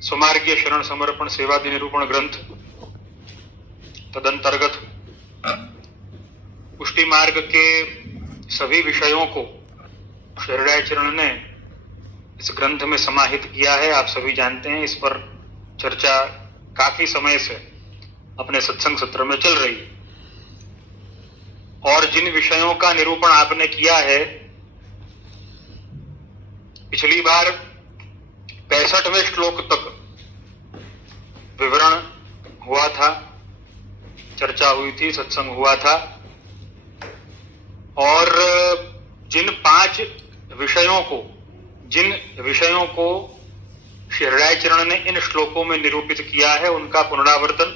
स्वमार्गीय शरण समर्पण सेवादि निरूपण ग्रंथ, तदंतर्गत पुष्टि मार्ग के सभी विषयों को शरणाचरण ने इस ग्रंथ में समाहित किया है। आप सभी जानते हैं, इस पर चर्चा काफी समय से अपने सत्संग सत्र में चल रही है। और जिन विषयों का निरूपण आपने किया है, पिछली बार 65वें श्लोक तक विवरण हुआ था, चर्चा हुई थी, सत्संग हुआ था। और जिन 5 विषयों को शरणाचरण ने इन श्लोकों में निरूपित किया है, उनका पुनरावर्तन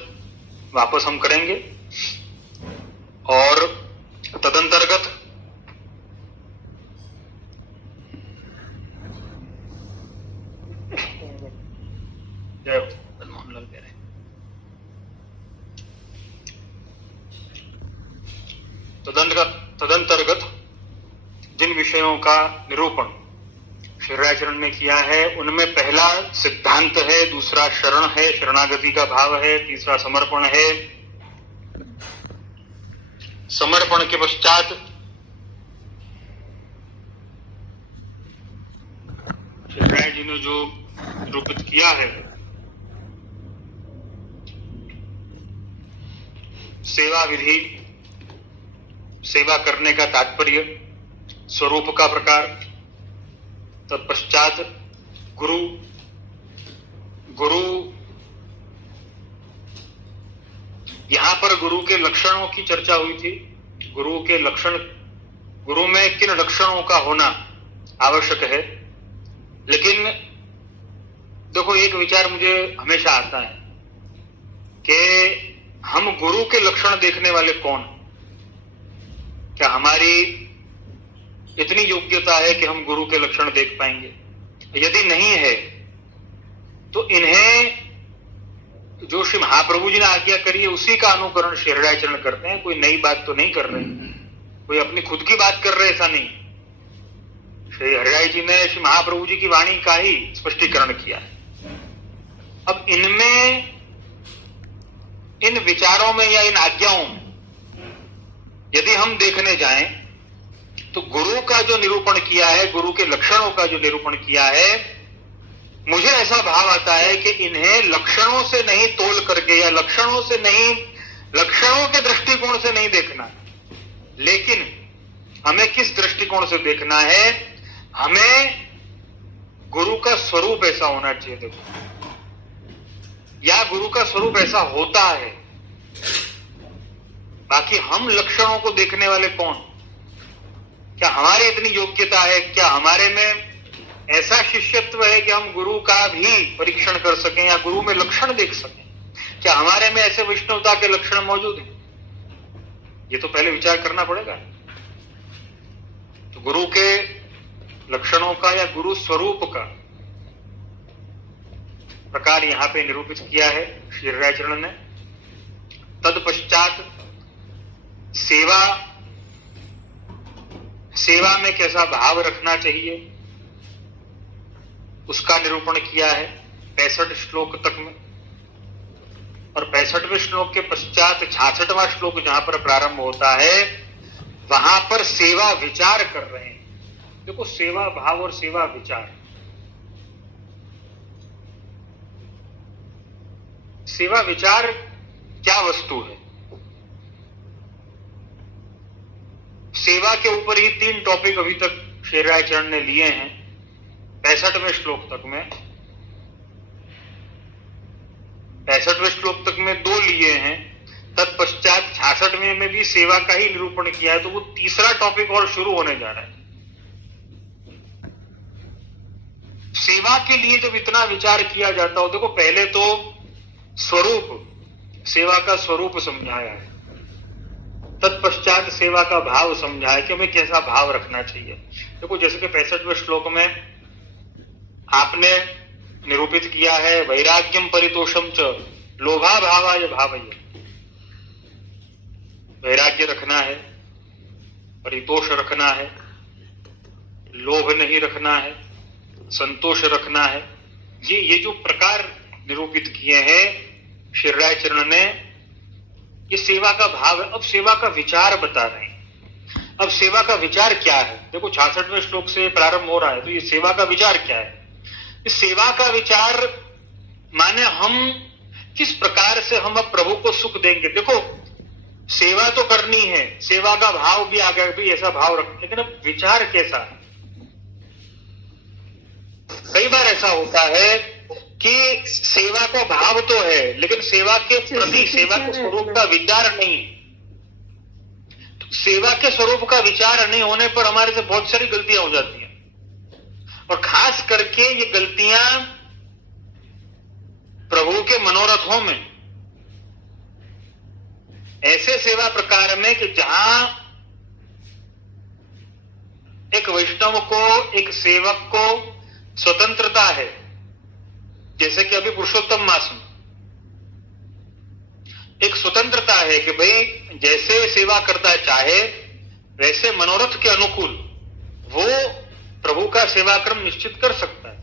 वापस हम करेंगे। और तदंतर्गत जय हो मोहनलाल कह रहे हैं, तदंतर्गत जिन विषयों का निरूपण शरणाचरण ने किया है, उनमें पहला सिद्धांत है, दूसरा शरण है, शरणागति का भाव है, तीसरा समर्पण है। समर्पण के पश्चात शरणाई जी ने जो निरूपित किया है, सेवा विधि, सेवा करने का तात्पर्य, स्वरूप का प्रकार, तत्पश्चात गुरु यहां पर गुरु के लक्षणों की चर्चा हुई थी। गुरु में किन लक्षणों का होना आवश्यक है। लेकिन देखो, एक विचार मुझे हमेशा आता है कि हम गुरु के लक्षण देखने वाले कौन? क्या हमारी इतनी योग्यता है कि हम गुरु के लक्षण देख पाएंगे? यदि नहीं है तो इन्हें जो श्री महाप्रभु जी ने आज्ञा करी है उसी का अनुकरण शरणाचरण करते हैं। कोई नई बात तो नहीं कर रहे, कोई अपनी खुद की बात कर रहे, ऐसा नहीं। श्री हरिराय जी ने श्री महाप्रभु जी की वाणी का ही स्पष्टीकरण किया है। अब इन विचारों में या इन आज्ञाओं में यदि हम देखने जाएं तो गुरु का जो निरूपण किया है, गुरु के लक्षणों का जो निरूपण किया है, मुझे ऐसा भाव आता है कि इन्हें लक्षणों से नहीं तोल करके या लक्षणों के दृष्टिकोण से नहीं देखना, लेकिन हमें किस दृष्टिकोण से देखना है? हमें गुरु का स्वरूप ऐसा होना चाहिए। देखो, या गुरु का स्वरूप ऐसा होता है, बाकी हम लक्षणों को देखने वाले कौन? क्या हमारी इतनी योग्यता है? क्या हमारे में ऐसा शिष्यत्व है कि हम गुरु का भी परीक्षण कर सकें या गुरु में लक्षण देख सकें? क्या हमारे में ऐसे वैष्णवता के लक्षण मौजूद हैं? ये तो पहले विचार करना पड़ेगा। तो गुरु के लक्षणों का या गुरु स्वरूप का प्रकार यहां पे निरूपित किया है शरणाचरण ने। तत्पश्चात सेवा में कैसा भाव रखना चाहिए उसका निरूपण किया है 65 श्लोक तक में। और 65वें श्लोक के पश्चात 66वां श्लोक जहां पर प्रारंभ होता है, वहां पर सेवा विचार कर रहे हैं। देखो, सेवा भाव और सेवा विचार, सेवा विचार क्या वस्तु है? सेवा के ऊपर ही 3 टॉपिक अभी तक शरणाचरण ने लिए हैं 65वें श्लोक तक में। 65वें श्लोक तक में 2 लिए हैं, तत्पश्चात 66वें में भी सेवा का ही निरूपण किया है। तो वो तीसरा टॉपिक और शुरू होने जा रहा है। सेवा के लिए जब इतना विचार किया जाता हो, देखो पहले तो स्वरूप, सेवा का स्वरूप समझाया है, तत्पश्चात सेवा का भाव समझाया कि हमें कैसा भाव रखना चाहिए। देखो, जैसे कि 65वें श्लोक में आपने निरूपित किया है, वैराग्यम परितोषम च लोभा भावाय भावय। वैराग्य रखना है, परितोष रखना है, लोभ नहीं रखना है, संतोष रखना है, ये जो प्रकार निरूपित किए हैं श्री राय चरण ने, ये सेवा का भाव है। अब सेवा का विचार बता रहे हैं। अब सेवा का विचार क्या है? देखो 66वें श्लोक से प्रारंभ हो रहा है, तो ये सेवा का विचार क्या है? इस सेवा का विचार माने हम किस प्रकार से हम अब प्रभु को सुख देंगे। देखो सेवा तो करनी है, सेवा का भाव भी आ गया, भी ऐसा भाव रख, लेकिन अब विचार कैसा है? कई बार ऐसा होता है कि सेवा का भाव तो है, लेकिन सेवा के प्रति, सेवा के स्वरूप का विचार नहीं। सेवा के स्वरूप का विचार नहीं होने पर हमारे से बहुत सारी गलतियां हो जाती हैं, और खास करके ये गलतियां प्रभु के मनोरथों में, ऐसे सेवा प्रकार में कि जहां एक वैष्णव को, एक सेवक को स्वतंत्रता है, जैसे कि अभी पुरुषोत्तम मास में एक स्वतंत्रता है कि भाई जैसे सेवा करता चाहे वैसे मनोरथ के अनुकूल वो प्रभु का सेवा क्रम निश्चित कर सकता है।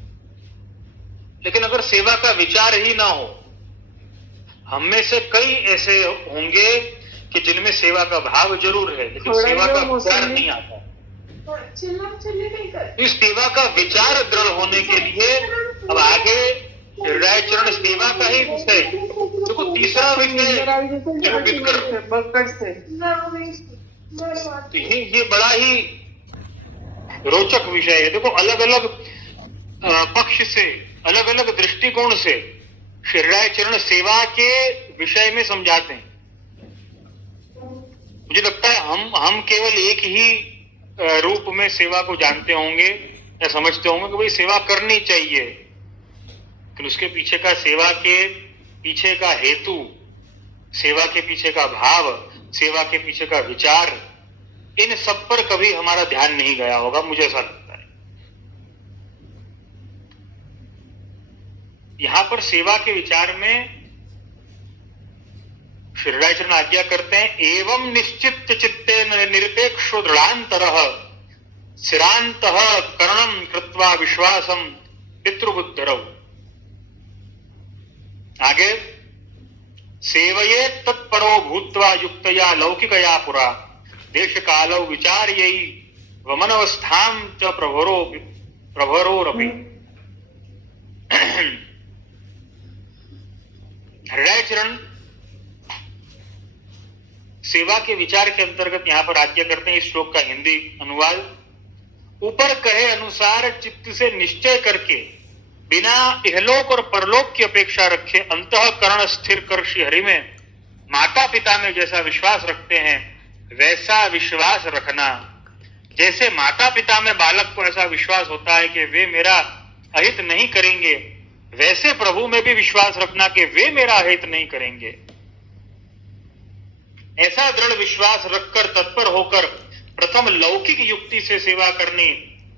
लेकिन अगर सेवा का विचार ही ना हो, हम में से कई ऐसे होंगे कि जिनमें सेवा का भाव जरूर है, लेकिन सेवा का विचार नहीं आता। इस सेवा का विचार दृढ़ होने के लिए अब आगे हृदय चरण सेवा का ही विषय, देखो तीसरा विषय निरूपित कर, ये बड़ा ही रोचक विषय है। देखो अलग अलग पक्ष से, अलग अलग दृष्टिकोण से हृदय चरण सेवा के विषय में समझाते हैं। मुझे लगता है हम केवल एक ही रूप में सेवा को जानते होंगे या समझते होंगे कि भाई सेवा करनी चाहिए, लेकिन उसके पीछे का, सेवा के पीछे का हेतु, सेवा के पीछे का भाव, सेवा के पीछे का विचार, इन सब पर कभी हमारा ध्यान नहीं गया होगा, मुझे ऐसा लगता है। यहां पर सेवा के विचार में श्री राय चरण आज्ञा करते हैं, एवं निश्चित चित्ते निरपेक्षो दृढ़ांतरः स्थिरांतः करणं कृत्वा विश्वासं पितृबुद्धरौ। आगे, सेवये तत्परो भूत्वा युक्तया लौकिकया पुरा देश कालौ विचार्यै वमनवस्थां च प्रभरोरपि। हृदय चरण सेवा के विचार के अंतर्गत यहां पर आज्ञा करते हैं। इस श्लोक का हिंदी अनुवाद, ऊपर कहे अनुसार चित्त से निश्चय करके बिना इहलोक और परलोक की अपेक्षा रखे अंतःकरण स्थिर कर श्री हरि में माता पिता में जैसा विश्वास रखते हैं वैसा विश्वास रखना। जैसे माता पिता में बालक को ऐसा विश्वास होता है कि वे मेरा अहित नहीं करेंगे, वैसे प्रभु में भी विश्वास रखना कि वे मेरा अहित नहीं करेंगे। ऐसा दृढ़ विश्वास रखकर तत्पर होकर प्रथम लौकिक युक्ति से सेवा करनी।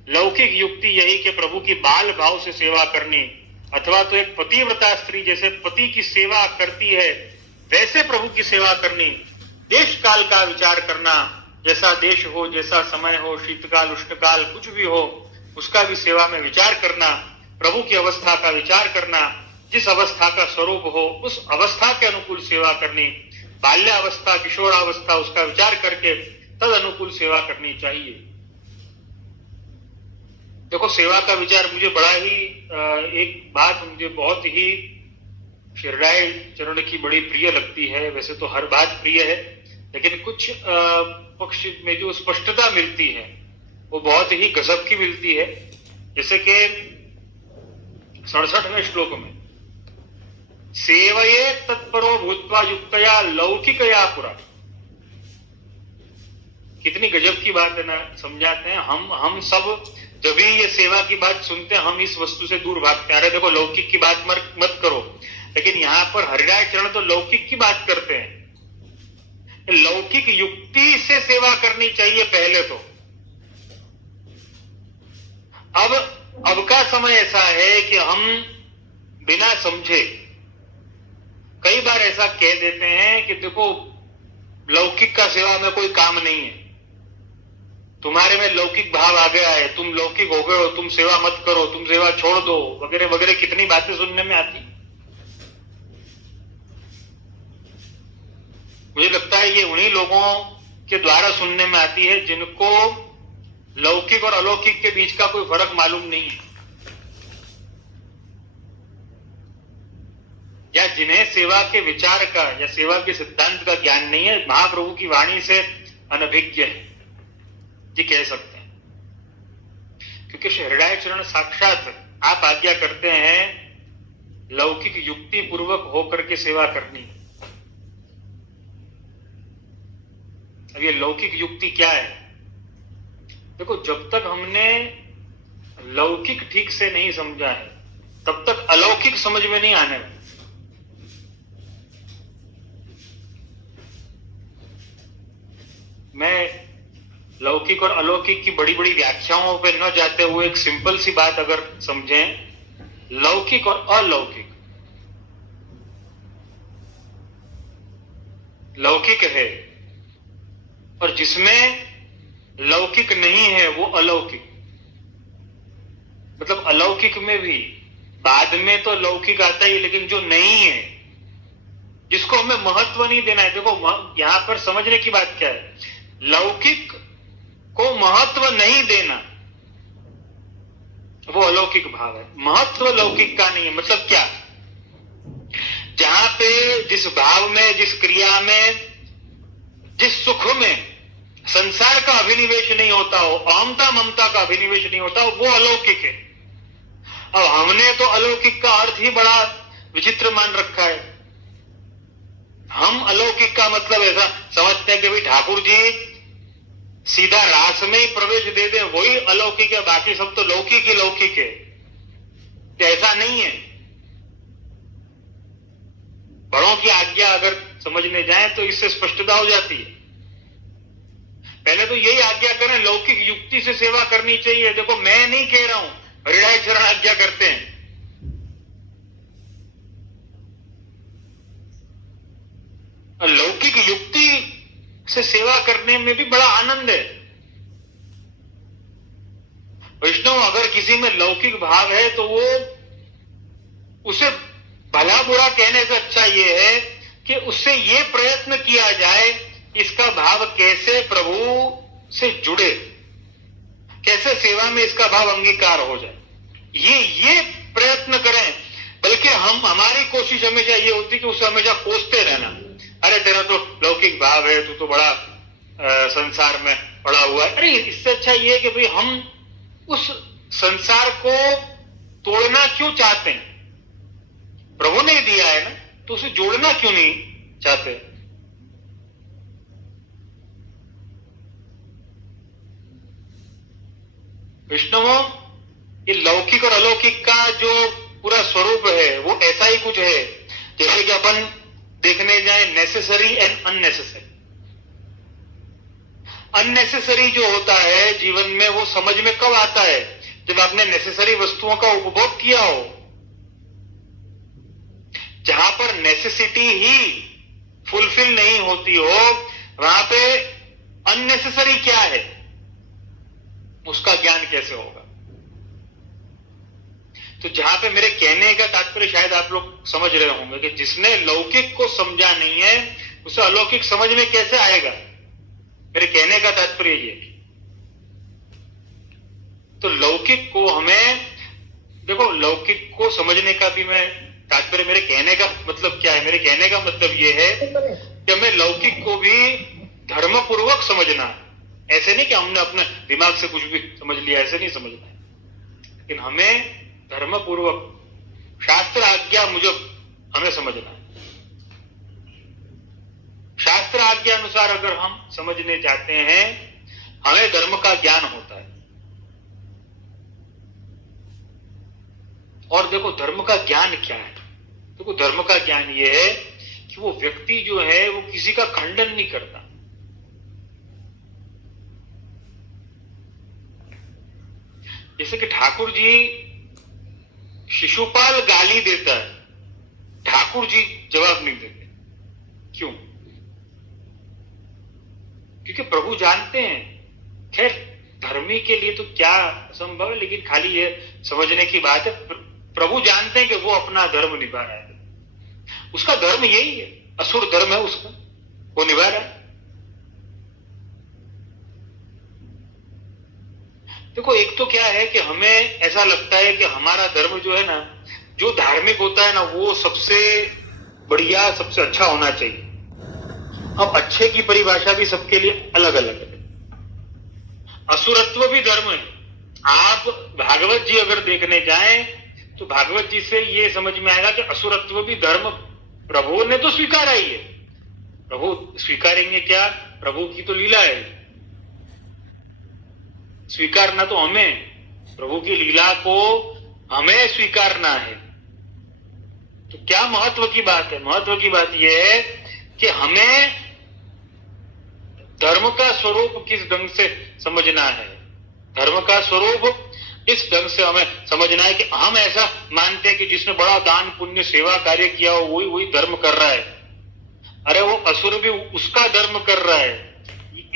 लौकिक युक्ति यही कि प्रभु की बाल भाव से सेवा करनी, अथवा तो एक पतिव्रता स्त्री जैसे पति की सेवा करती है वैसे प्रभु की सेवा करनी। देश काल का विचार करना, जैसा देश हो, जैसा समय हो, शीतकाल उष्णकाल कुछ भी हो, उसका भी सेवा में विचार करना। प्रभु की अवस्था का विचार करना, जिस अवस्था का स्वरूप हो उस अवस्था के अनुकूल सेवा करनी। बाल्यावस्था, किशोरावस्था, उसका विचार करके तद अनुकूल सेवा करनी चाहिए। देखो सेवा का विचार मुझे बड़ा ही एक बात मुझे बहुत ही श्री राय चरण की बड़ी प्रिय लगती है। वैसे तो हर बात प्रिय है, लेकिन कुछ पक्ष में जो स्पष्टता मिलती है वो बहुत ही गजब की मिलती है। जैसे कि 67वें श्लोक में, सेवये तत्परो भूत्वा युक्तया लौकिकया पुरा। कितनी गजब की बात है ना, समझाते हैं। हम सब जब भी ये सेवा की बात सुनते हैं हम इस वस्तु से दूर भागते हैं। अरे देखो लौकिक की बात मत करो, लेकिन यहां पर हरिराय चरण तो लौकिक की बात करते हैं। लौकिक युक्ति से सेवा करनी चाहिए पहले तो। अब का समय ऐसा है कि हम बिना समझे कई बार ऐसा कह देते हैं कि देखो लौकिक का सेवा में कोई काम नहीं है। तुम्हारे में लौकिक भाव आ गया है, तुम लौकिक हो गए हो, तुम सेवा मत करो, तुम सेवा छोड़ दो, वगैरह वगैरह कितनी बातें सुनने में आती। मुझे लगता है ये उन्हीं लोगों के द्वारा सुनने में आती है जिनको लौकिक और अलौकिक के बीच का कोई फर्क मालूम नहीं है, या जिन्हें सेवा के विचार का या सेवा के सिद्धांत का ज्ञान नहीं है, महाप्रभु की वाणी से अनभिज्ञ है जी कह सकते हैं। क्योंकि श्री हृदय चरण साक्षात आप आज्ञा करते हैं लौकिक युक्ति पूर्वक होकर के सेवा करनी। अब ये लौकिक युक्ति क्या है? देखो, जब तक हमने लौकिक ठीक से नहीं समझा है तब तक अलौकिक समझ में नहीं आने वाला। मैं लौकिक और अलौकिक की बड़ी बड़ी व्याख्याओं पे न जाते हुए एक सिंपल सी बात अगर समझें, लौकिक और अलौकिक, लौकिक है और जिसमें लौकिक नहीं है वो अलौकिक। मतलब अलौकिक में भी बाद में तो लौकिक आता ही, लेकिन जो नहीं है, जिसको हमें महत्व नहीं देना है। देखो यहां पर समझने की बात क्या है, लौकिक को महत्व नहीं देना वो अलौकिक भाव है। महत्व लौकिक का नहीं है। मतलब क्या? जहां पे जिस भाव में, जिस क्रिया में, जिस सुख में संसार का अभिनिवेश नहीं होता हो, अहमता ममता का अभिनिवेश नहीं होता हो, वो अलौकिक है। अब हमने तो अलौकिक का अर्थ ही बड़ा विचित्र मान रखा है। हम अलौकिक का मतलब ऐसा समझते हैं कि भाई ठाकुर जी सीधा रास में ही प्रवेश दे दें वही अलौकिक है, बाकी सब तो लौकिक ही लौकिक है। तो ऐसा नहीं है। बड़ों की आज्ञा अगर समझने जाएं तो इससे स्पष्टता हो जाती है। पहले तो यही आज्ञा करें, लौकिक युक्ति से सेवा करनी चाहिए। देखो मैं नहीं कह रहा हूं, हृदय चरण आज्ञा करते हैं। और लौकिक युक्ति से सेवा करने में भी बड़ा आनंद है। वैष्णव अगर किसी में लौकिक भाव है तो वो उसे भला बुरा कहने से अच्छा ये है कि उससे ये प्रयत्न किया जाए इसका भाव कैसे प्रभु से जुड़े, कैसे सेवा में इसका भाव अंगीकार हो जाए, ये प्रयत्न करें। बल्कि हमारी कोशिश हमेशा ये होती कि उसे हमेशा कोसते रहना, अरे तेरा तो लौकिक भाव है, तू तो बड़ा संसार में पड़ा हुआ है। अरे इससे अच्छा ये है कि भाई हम उस संसार को तोड़ना क्यों चाहते हैं? प्रभु ने दिया है ना, तो उसे जोड़ना क्यों नहीं चाहते? विष्णुओं, ये लौकिक और अलौकिक का जो पूरा स्वरूप है वो ऐसा ही कुछ है जैसे कि अपन देखने जाए नेसेसरी एंड अननेसेसरी। अननेसेसरी जो होता है जीवन में वो समझ में कब आता है? जब आपने नेसेसरी वस्तुओं का उपभोग किया हो। जहां पर नेसेसिटी ही फुलफिल नहीं होती हो वहां पे अननेसेसरी क्या है उसका ज्ञान कैसे होगा? तो जहां पे मेरे कहने का तात्पर्य शायद आप लोग समझ रहे होंगे कि जिसने लौकिक को समझा नहीं है उसे अलौकिक समझ में कैसे आएगा। मेरे कहने का तात्पर्य ये। तो लौकिक को हमें, देखो लौकिक को समझने का भी मैं तात्पर्य, मेरे कहने का मतलब क्या है? मेरे कहने का मतलब ये है कि हमें लौकिक को भी धर्मपूर्वक समझना है। ऐसे नहीं कि हमने अपने दिमाग से कुछ भी समझ लिया, ऐसे नहीं समझना है। लेकिन हमें धर्मपूर्वक शास्त्र आज्ञा मुजब हमें समझना है। शास्त्र आज्ञा अनुसार अगर हम समझने जाते हैं हमें धर्म का ज्ञान होता है। और देखो धर्म का ज्ञान क्या है? देखो धर्म का ज्ञान ये है कि वो व्यक्ति जो है वो किसी का खंडन नहीं करता। जैसे कि ठाकुर जी, शिशुपाल गाली देता है, ठाकुर जी जवाब नहीं देते। क्यों? क्योंकि प्रभु जानते हैं खैर धर्मी के लिए तो क्या संभव है, लेकिन खाली ये समझने की बात है, प्रभु जानते हैं कि वो अपना धर्म निभा रहा है, उसका धर्म यही है, असुर धर्म है उसका, वो निभा रहा है। देखो एक तो क्या है कि हमें ऐसा लगता है कि हमारा धर्म जो है ना, जो धार्मिक होता है ना, वो सबसे बढ़िया सबसे अच्छा होना चाहिए। अब अच्छे की परिभाषा भी सबके लिए अलग अलग है। असुरत्व भी धर्म है। आप भागवत जी अगर देखने जाएं तो भागवत जी से ये समझ में आएगा कि असुरत्व भी धर्म प्रभु ने तो स्वीकारा ही है। प्रभु स्वीकारेंगे क्या, प्रभु की तो लीला है, स्वीकारना तो हमें, प्रभु की लीला को हमें स्वीकारना है। तो क्या महत्व की बात है, महत्व की बात यह है कि हमें धर्म का स्वरूप किस ढंग से समझना है। धर्म का स्वरूप इस ढंग से हमें समझना है कि हम ऐसा मानते हैं कि जिसने बड़ा दान पुण्य सेवा कार्य किया हो वही वही धर्म कर रहा है। अरे वो असुर भी उसका धर्म कर रहा है,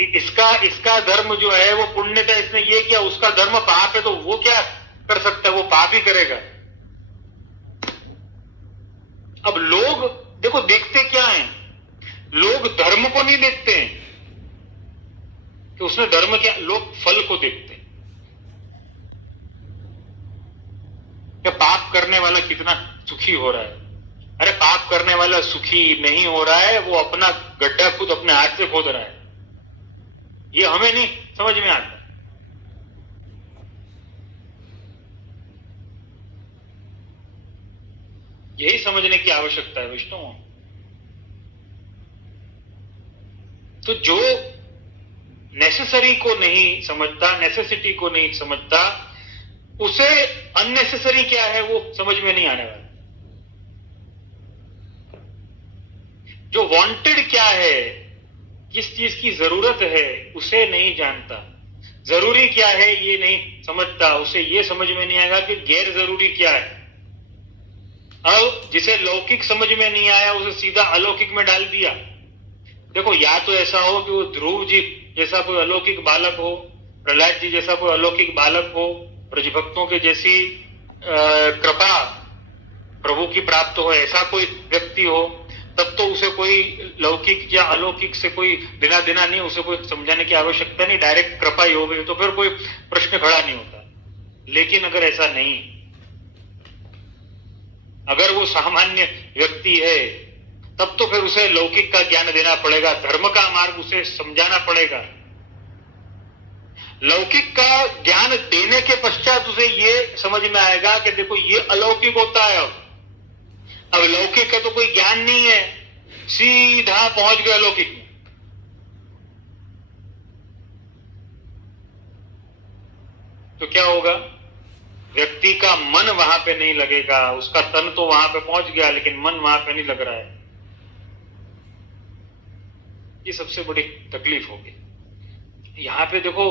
इसका धर्म जो है वो पुण्य का, इसने ये किया, उसका धर्म पाप है, तो वो क्या कर सकता है, वो पाप ही करेगा। अब लोग देखो देखते क्या हैं, लोग धर्म को नहीं देखते हैं कि उसने धर्म किया, लोग फल को देखते हैं कि पाप करने वाला कितना सुखी हो रहा है। अरे पाप करने वाला सुखी नहीं हो रहा है, वो अपना गड्ढा खुद अपने हाथ से खोद रहा है। ये हमें नहीं समझ में आता। यही समझने की आवश्यकता है विष्णु। तो जो नेसेसरी को नहीं समझता, नेसेसिटी को नहीं समझता, उसे अननेसेसरी क्या है वो समझ में नहीं आने वाला। जो वांटेड क्या है, किस चीज की जरूरत है, उसे नहीं जानता। जरूरी क्या है ये नहीं समझता, उसे ये समझ में नहीं आएगा कि गैर जरूरी क्या है। अब जिसे लौकिक समझ में नहीं आया उसे सीधा अलौकिक में डाल दिया। देखो या तो ऐसा हो कि वो ध्रुव जी जैसा कोई अलौकिक बालक हो, प्रहलाद जी जैसा कोई अलौकिक बालक हो, ब्रजभक्तों के जैसी कृपा प्रभु की प्राप्त हो, ऐसा कोई व्यक्ति हो, तब तो उसे कोई लौकिक या अलौकिक से कोई लेना देना नहीं, उसे कोई समझाने की आवश्यकता नहीं, डायरेक्ट कृपा ही हो गई तो फिर कोई प्रश्न खड़ा नहीं होता। लेकिन अगर ऐसा नहीं, अगर वो सामान्य व्यक्ति है, तब तो फिर उसे लौकिक का ज्ञान देना पड़ेगा, धर्म का मार्ग उसे समझाना पड़ेगा। लौकिक का ज्ञान देने के पश्चात उसे ये समझ में आएगा कि देखो ये अलौकिक होता है। अब लौकिक का तो कोई ज्ञान नहीं है, सीधा पहुंच गया अलौकिक में। तो क्या होगा, व्यक्ति का मन वहां पे नहीं लगेगा, उसका तन तो वहां पे पहुंच गया लेकिन मन वहां पे नहीं लग रहा है। ये सबसे बड़ी तकलीफ होगी। यहां पे देखो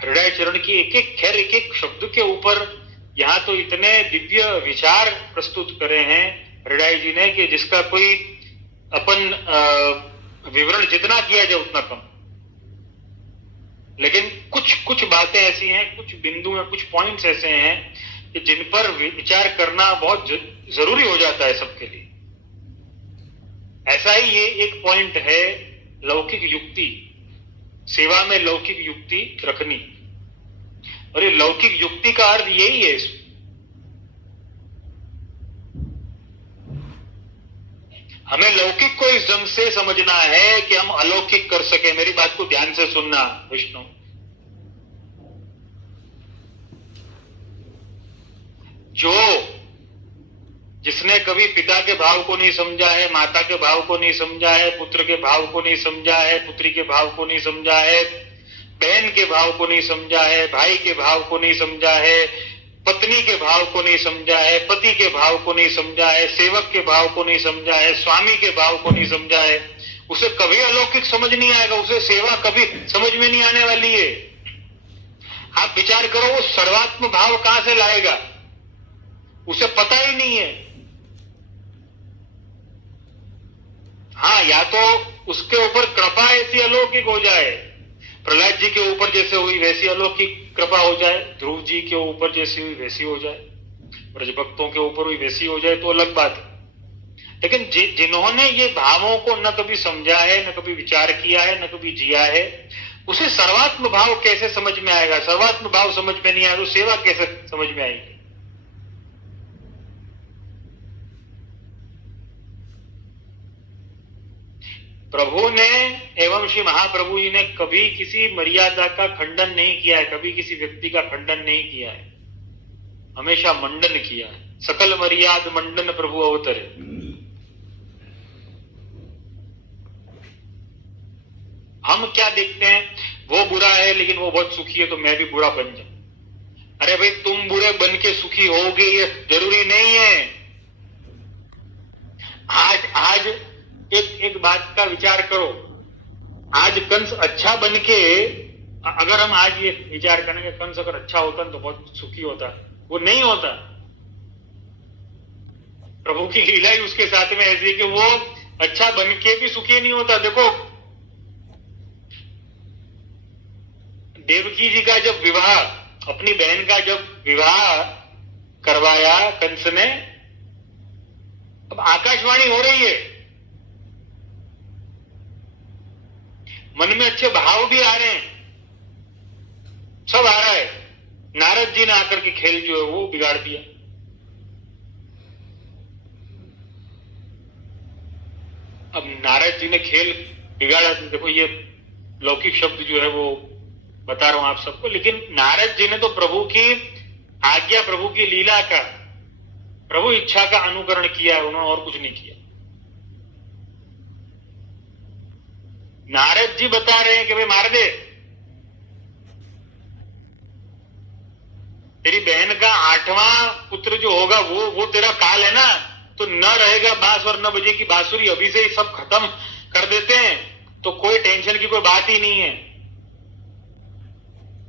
हृदय चरण की एक एक खैर एक एक शब्द के ऊपर यहां तो इतने दिव्य विचार प्रस्तुत करे हैं हृदय जी ने कि जिसका कोई अपन विवरण जितना किया जाए उतना कम। लेकिन कुछ बातें ऐसी हैं, कुछ बिंदु हैं, कुछ पॉइंट्स ऐसे हैं कि जिन पर विचार करना बहुत जरूरी हो जाता है सबके लिए। ऐसा ही ये एक पॉइंट है, लौकिक युक्ति, सेवा में लौकिक युक्ति रखनी। और ये लौकिक युक्ति का अर्थ यही है, हमें लौकिक को इस ढंग से समझना है कि हम अलौकिक कर सके। मेरी बात को ध्यान से सुनना विष्णु। जिसने कभी पिता के भाव को नहीं समझा है, माता के भाव को नहीं समझा है, पुत्र के भाव को नहीं समझा है, पुत्री के भाव को नहीं समझा है, बहन के भाव को नहीं समझा है, भाई के भाव को नहीं समझा है, पत्नी के भाव को नहीं समझा है, पति के भाव को नहीं समझा है, सेवक के भाव को नहीं समझा है, स्वामी के भाव को नहीं समझा है, उसे कभी अलौकिक समझ नहीं आएगा, उसे सेवा कभी समझ में नहीं आने वाली है। आप विचार करो वो सर्वात्म भाव कहां से लाएगा, उसे पता ही नहीं है। हाँ, या तो उसके ऊपर कृपा ऐसी अलौकिक हो जाए, प्रहलाद जी के ऊपर जैसे हुई वैसी अलौकिक कृपा हो जाए, ध्रुव जी के ऊपर जैसी हुई वैसी हो जाए, ब्रजभक्तों के ऊपर हुई वैसी हो जाए तो अलग बात है। लेकिन जिन्होंने ये भावों को न कभी समझा है, न कभी विचार किया है, न कभी जिया है, उसे सर्वात्म भाव कैसे समझ में आएगा? सर्वात्म भाव समझ में नहीं आया तो सेवा कैसे समझ में आएगी? प्रभु ने एवं श्री महाप्रभु जी ने कभी किसी मर्यादा का खंडन नहीं किया है, कभी किसी व्यक्ति का खंडन नहीं किया है, हमेशा मंडन किया है। सकल मर्याद मंडन प्रभु अवतरे। हम क्या देखते हैं, वो बुरा है लेकिन वो बहुत सुखी है तो मैं भी बुरा बन जाऊं। अरे भाई, तुम बुरे बन के सुखी होगे ये जरूरी नहीं है। आज एक बात का विचार करो, आज कंस अच्छा बन के, अगर हम आज ये विचार करें कि कंस अगर अच्छा होता तो बहुत सुखी होता, वो नहीं होता। प्रभु की लीला ही उसके साथ में ऐसी है कि वो अच्छा बन के भी सुखी नहीं होता। देखो, देवकी जी का जब विवाह, अपनी बहन का जब विवाह करवाया कंस ने, अब आकाशवाणी हो रही है, मन में अच्छे भाव भी आ रहे हैं, सब आ रहा है। नारद जी ने आकर के खेल जो है वो बिगाड़ दिया। अब नारद जी ने खेल बिगाड़ा, देखो ये लौकिक शब्द जो है वो बता रहा हूं आप सबको, लेकिन नारद जी ने तो प्रभु की आज्ञा, प्रभु की लीला का, प्रभु इच्छा का अनुकरण किया है, उन्होंने और कुछ नहीं किया। नारद जी बता रहे हैं कि भाई मार दे, तेरी बहन का 8वां पुत्र जो होगा वो तेरा काल है ना, तो न रहेगा बांस और न बजेगी बांसुरी, अभी से ही सब खत्म कर देते हैं, तो कोई टेंशन की कोई बात ही नहीं है।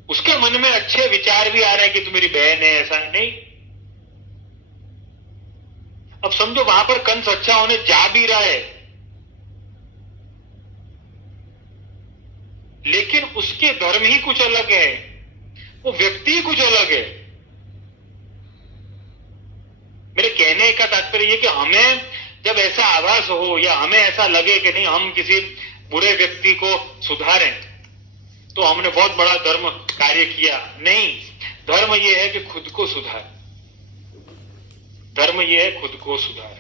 उसके मन में अच्छे विचार भी आ रहे हैं कि तू मेरी बहन है, ऐसा नहीं। अब समझो वहां पर कंस अच्छा होने जा भी रहा है, लेकिन उसके धर्म ही कुछ अलग है, वो व्यक्ति ही कुछ अलग है। मेरे कहने का तात्पर्य यह कि हमें जब ऐसा आभास हो या हमें ऐसा लगे कि नहीं हम किसी बुरे व्यक्ति को सुधारें तो हमने बहुत बड़ा धर्म कार्य किया, नहीं। धर्म यह है कि खुद को सुधार, धर्म यह है खुद को सुधार।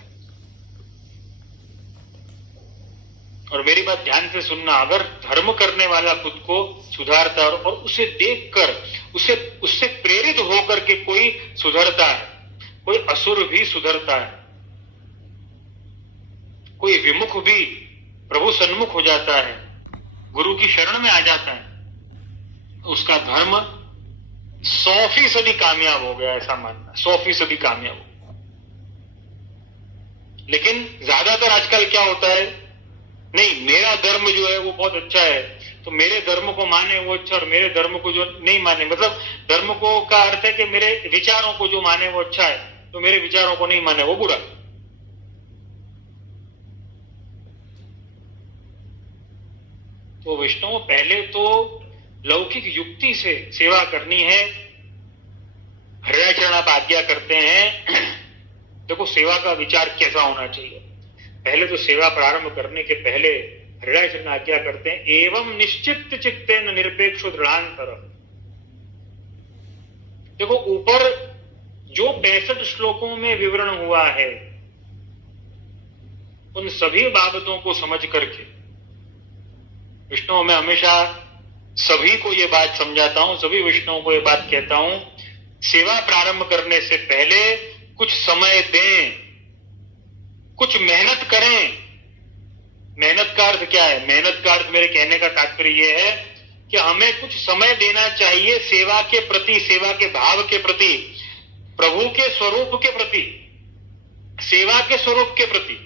और मेरी बात ध्यान से सुनना, अगर धर्म करने वाला खुद को सुधारता है और उसे देखकर उससे प्रेरित होकर के कोई सुधरता है, कोई असुर भी सुधरता है, कोई विमुख भी प्रभु सन्मुख हो जाता है, गुरु की शरण में आ जाता है, उसका धर्म 100% कामयाब हो गया, ऐसा मानना 100% कामयाब हो। लेकिन ज्यादातर आजकल क्या होता है, नहीं मेरा धर्म जो है वो बहुत अच्छा है तो मेरे धर्म को माने वो अच्छा, और मेरे धर्म को जो नहीं माने, मतलब धर्म को का अर्थ है कि मेरे विचारों को जो माने वो अच्छा है, तो मेरे विचारों को नहीं माने वो बुरा। तो वैष्णव पहले तो लौकिक युक्ति से सेवा करनी है। हृदयाचरण आप आज्ञा करते हैं, देखो सेवा का विचार कैसा होना चाहिए। पहले तो सेवा प्रारंभ करने के पहले हृदयाचरण आज्ञा करते हैं, एवं निश्चित चित्तेन निरपेक्ष दृढ़ांतर। देखो ऊपर जो 65 श्लोकों में विवरण हुआ है उन सभी बाबतों को समझ करके, विष्णु मैं हमेशा सभी को यह बात समझाता हूं, सभी विष्णुओं को यह बात कहता हूं, सेवा प्रारंभ करने से पहले कुछ समय दें, कुछ मेहनत करें। मेहनत का अर्थ क्या है? मेहनत का अर्थ मेरे कहने का तात्पर्य यह है कि हमें कुछ समय देना चाहिए सेवा के प्रति, सेवा के भाव के प्रति, प्रभु के स्वरूप के प्रति, सेवा के स्वरूप के प्रति।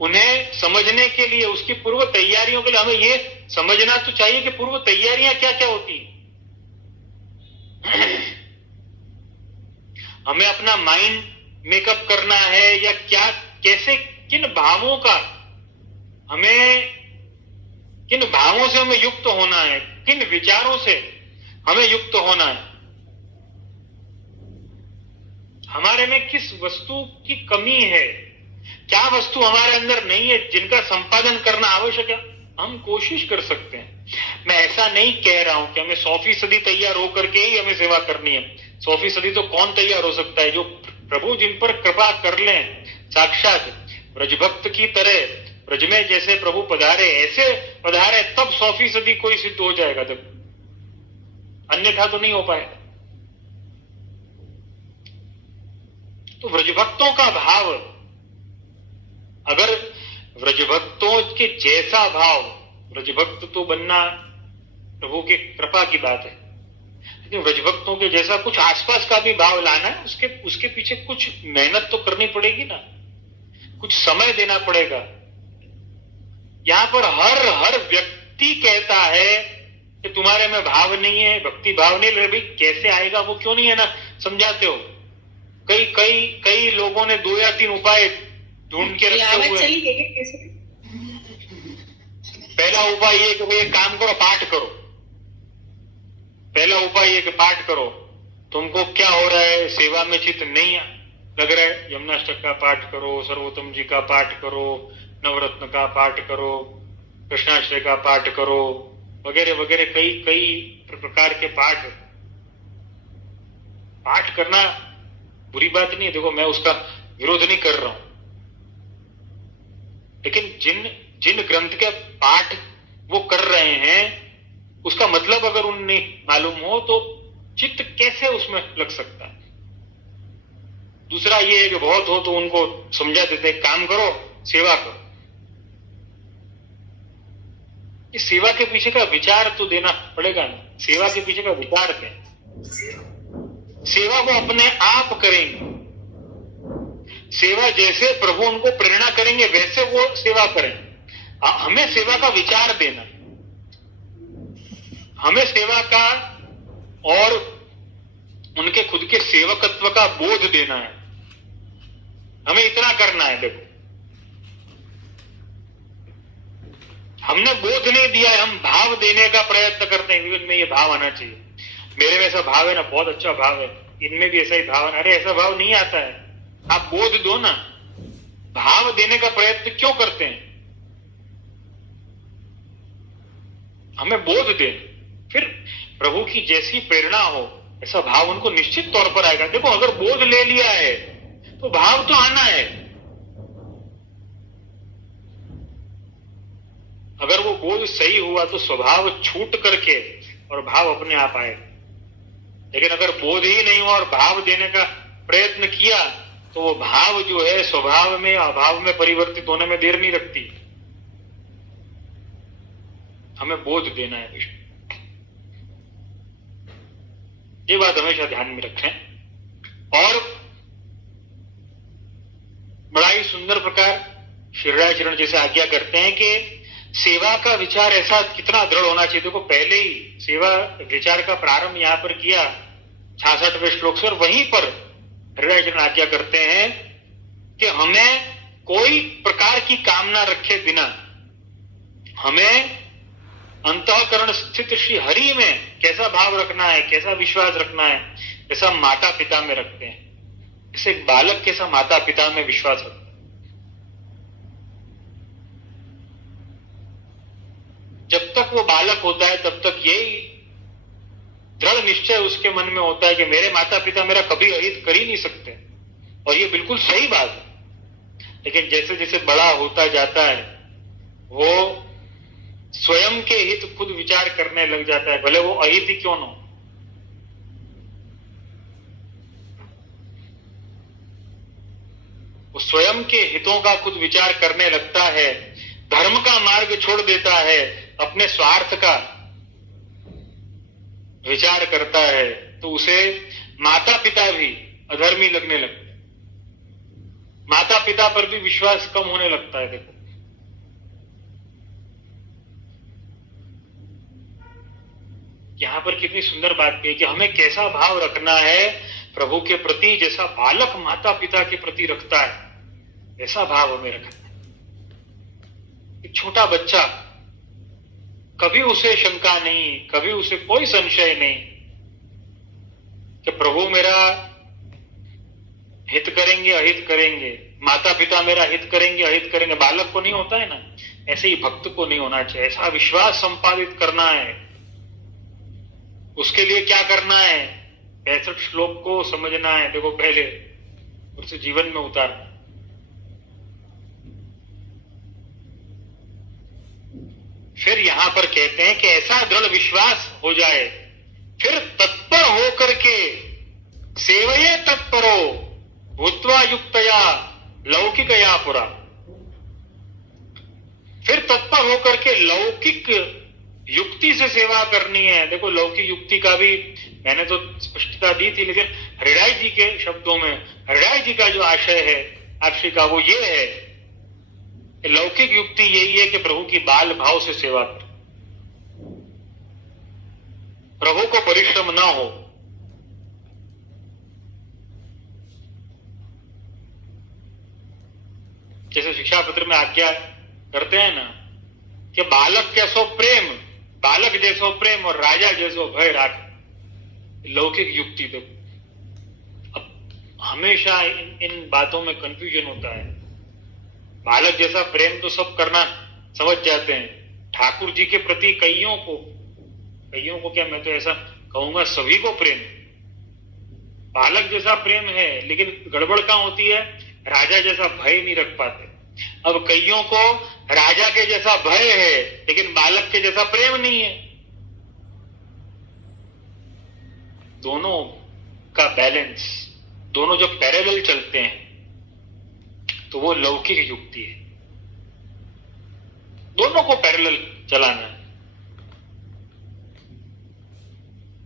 उन्हें समझने के लिए, उसकी पूर्व तैयारियों के लिए हमें यह समझना तो चाहिए कि पूर्व तैयारियां क्या क्या होती हैं। हमें अपना माइंड मेकअप करना है या क्या, कैसे, किन भावों का हमें, किन भावों से हमें युक्त होना है, किन विचारों से हमें युक्त होना है, हमारे में किस वस्तु की कमी है, क्या वस्तु हमारे अंदर नहीं है जिनका संपादन करना आवश्यक है, हम कोशिश कर सकते हैं। मैं ऐसा नहीं कह रहा हूं कि हमें 100% तैयार होकर के ही हमें सेवा करनी है। 100% तो कौन तैयार हो सकता है? जो प्रभु जिन पर कृपा कर लें, साक्षात ब्रजभक्त की तरह ब्रज में जैसे प्रभु पधारे ऐसे पधारे, तब 100% कोई सिद्ध हो जाएगा, तब अन्यथा तो नहीं हो पाएगा। तो व्रजभक्तों का भाव, अगर व्रजभक्तों के जैसा भाव, व्रजभक्त तो बनना प्रभु की कृपा की बात है, लेकिन व्रजभक्तों के जैसा कुछ आसपास का भी भाव लाना है, उसके पीछे कुछ मेहनत तो करनी पड़ेगी ना, कुछ समय देना पड़ेगा। यहां पर हर व्यक्ति कहता है कि तुम्हारे में भाव नहीं है, भक्ति भाव नहीं, भाई कैसे आएगा, वो क्यों नहीं है ना, समझाते हो। कई लोगों ने 2 या 3 उपाय ढूंढ के रखे हुए हैं। पहला उपाय ये कि भाई एक काम करो, पाठ करो। पहला उपाय ये कि पाठ करो। तुमको क्या हो रहा है, सेवा में चित्त नहीं लग रहा है, यमुनाष्टक का पाठ करो, सर्वोत्तम जी का पाठ करो, नवरत्न का पाठ करो, कृष्णाष्टक का पाठ करो, वगैरह वगैरह कई प्रकार के पाठ करना बुरी बात नहीं है, देखो मैं उसका विरोध नहीं कर रहा हूं, लेकिन जिन ग्रंथ के पाठ वो कर रहे हैं उसका मतलब अगर उन्हें मालूम हो तो चित्त कैसे उसमें लग सकता है। दूसरा ये है कि बहुत हो तो उनको समझा देते, काम करो, सेवा करो। इस सेवा के पीछे का विचार तो देना पड़ेगा ना, सेवा के पीछे का विचार क्या है? सेवा वो अपने आप करेंगे, सेवा जैसे प्रभु उनको प्रेरणा करेंगे वैसे वो सेवा करें। हमें सेवा का विचार देना, हमें सेवा का और उनके खुद के सेवकत्व का बोध देना है, हमें इतना करना है। देखो हमने बोध नहीं दिया है, हम भाव देने का प्रयत्न करते हैं, इनमें ये भाव आना चाहिए, मेरे में ऐसा भाव है ना, बहुत अच्छा भाव है, इनमें भी ऐसा ही भाव है। अरे ऐसा भाव नहीं आता है, आप बोध दो ना। भाव देने का प्रयत्न क्यों करते हैं? हमें बोध दें, फिर प्रभु की जैसी प्रेरणा हो ऐसा भाव उनको निश्चित तौर पर आएगा। देखो अगर बोध ले लिया है तो भाव तो आना है, अगर वो बोध सही हुआ तो स्वभाव छूट करके और भाव अपने आप आएगा। लेकिन अगर बोध ही नहीं हुआ और भाव देने का प्रयत्न किया तो वो भाव जो है स्वभाव में अभाव में परिवर्तित होने में देर नहीं लगती। हमें बोध देना है विष्णु, ये बात हमेशा ध्यान में रखें। और बड़ा ही सुंदर प्रकार श्रीराज चरण जैसे आज्ञा करते हैं कि सेवा का विचार ऐसा कितना दृढ़ होना चाहिए। देखो पहले ही सेवा विचार का प्रारंभ यहां पर किया 66वें श्लोक से, और वहीं पर हृदय जन आज्ञा करते हैं कि हमें कोई प्रकार की कामना रखे बिना हमें अंतःकरण स्थित श्री हरि में कैसा भाव रखना है, कैसा विश्वास रखना है, जैसा माता पिता में रखते हैं, जैसे एक बालक कैसा माता पिता में विश्वास रखता है। जब तक वो बालक होता है तब तक यही दृढ़ निश्चय उसके मन में होता है कि मेरे माता पिता मेरा कभी अहित कर ही नहीं सकते, और ये बिल्कुल सही बात है। लेकिन जैसे जैसे बड़ा होता जाता है वो स्वयं के हित खुद विचार करने लग जाता है, भले वो अहित ही क्यों न हो। वो स्वयं के हितों का खुद विचार करने लगता है, धर्म का मार्ग छोड़ देता है, अपने स्वार्थ का विचार करता है, तो उसे माता पिता भी अधर्मी लगने लगते हैं, माता पिता पर भी विश्वास कम होने लगता है। देखो यहां पर कितनी सुंदर बात कही कि हमें कैसा भाव रखना है प्रभु के प्रति, जैसा बालक माता पिता के प्रति रखता है ऐसा भाव हमें रखना है। एक छोटा बच्चा कभी उसे शंका नहीं, कभी उसे कोई संशय नहीं कि प्रभु मेरा हित करेंगे अहित करेंगे, माता पिता मेरा हित करेंगे अहित करेंगे। बालक को नहीं होता है ना, ऐसे ही भक्त को नहीं होना चाहिए। ऐसा विश्वास संपादित करना है। उसके लिए क्या करना है? 65 श्लोक को समझना है। देखो पहले उसे जीवन में उतारना। फिर यहां पर कहते हैं कि ऐसा दृढ़ विश्वास हो जाए, फिर तत्पर होकर के सेवये तत्परो भूत्वा युक्तया लौकिकया पुरा। फिर तत्पर होकर के लौकिक युक्ति से सेवा करनी है। देखो लौकिक युक्ति का भी मैंने तो स्पष्टता दी थी, लेकिन हृदय जी के शब्दों में हृदय जी का जो आशय है आपसी का वो ये है, लौकिक युक्ति यही है कि प्रभु की बाल भाव से सेवा कर, प्रभु को परिश्रम ना हो। जैसे शिक्षा पत्र में आज्ञा करते हैं ना कि बालक जैसो प्रेम, बालक जैसो प्रेम और राजा जैसो भय राख। लौकिक युक्ति देखो, अब हमेशा इन बातों में कंफ्यूजन होता है। बालक जैसा प्रेम तो सब करना समझ जाते हैं। ठाकुर जी के प्रति कईयों को क्या, मैं तो ऐसा कहूंगा सभी को प्रेम, बालक जैसा प्रेम है। लेकिन गड़बड़ कहां होती है? राजा जैसा भय नहीं रख पाते। अब कईयों को राजा के जैसा भय है लेकिन बालक के जैसा प्रेम नहीं है। दोनों का बैलेंस, दोनों जब पैरेलल चलते हैं तो वो लौकिक युक्ति है। दोनों को पैरेलल चलाना है।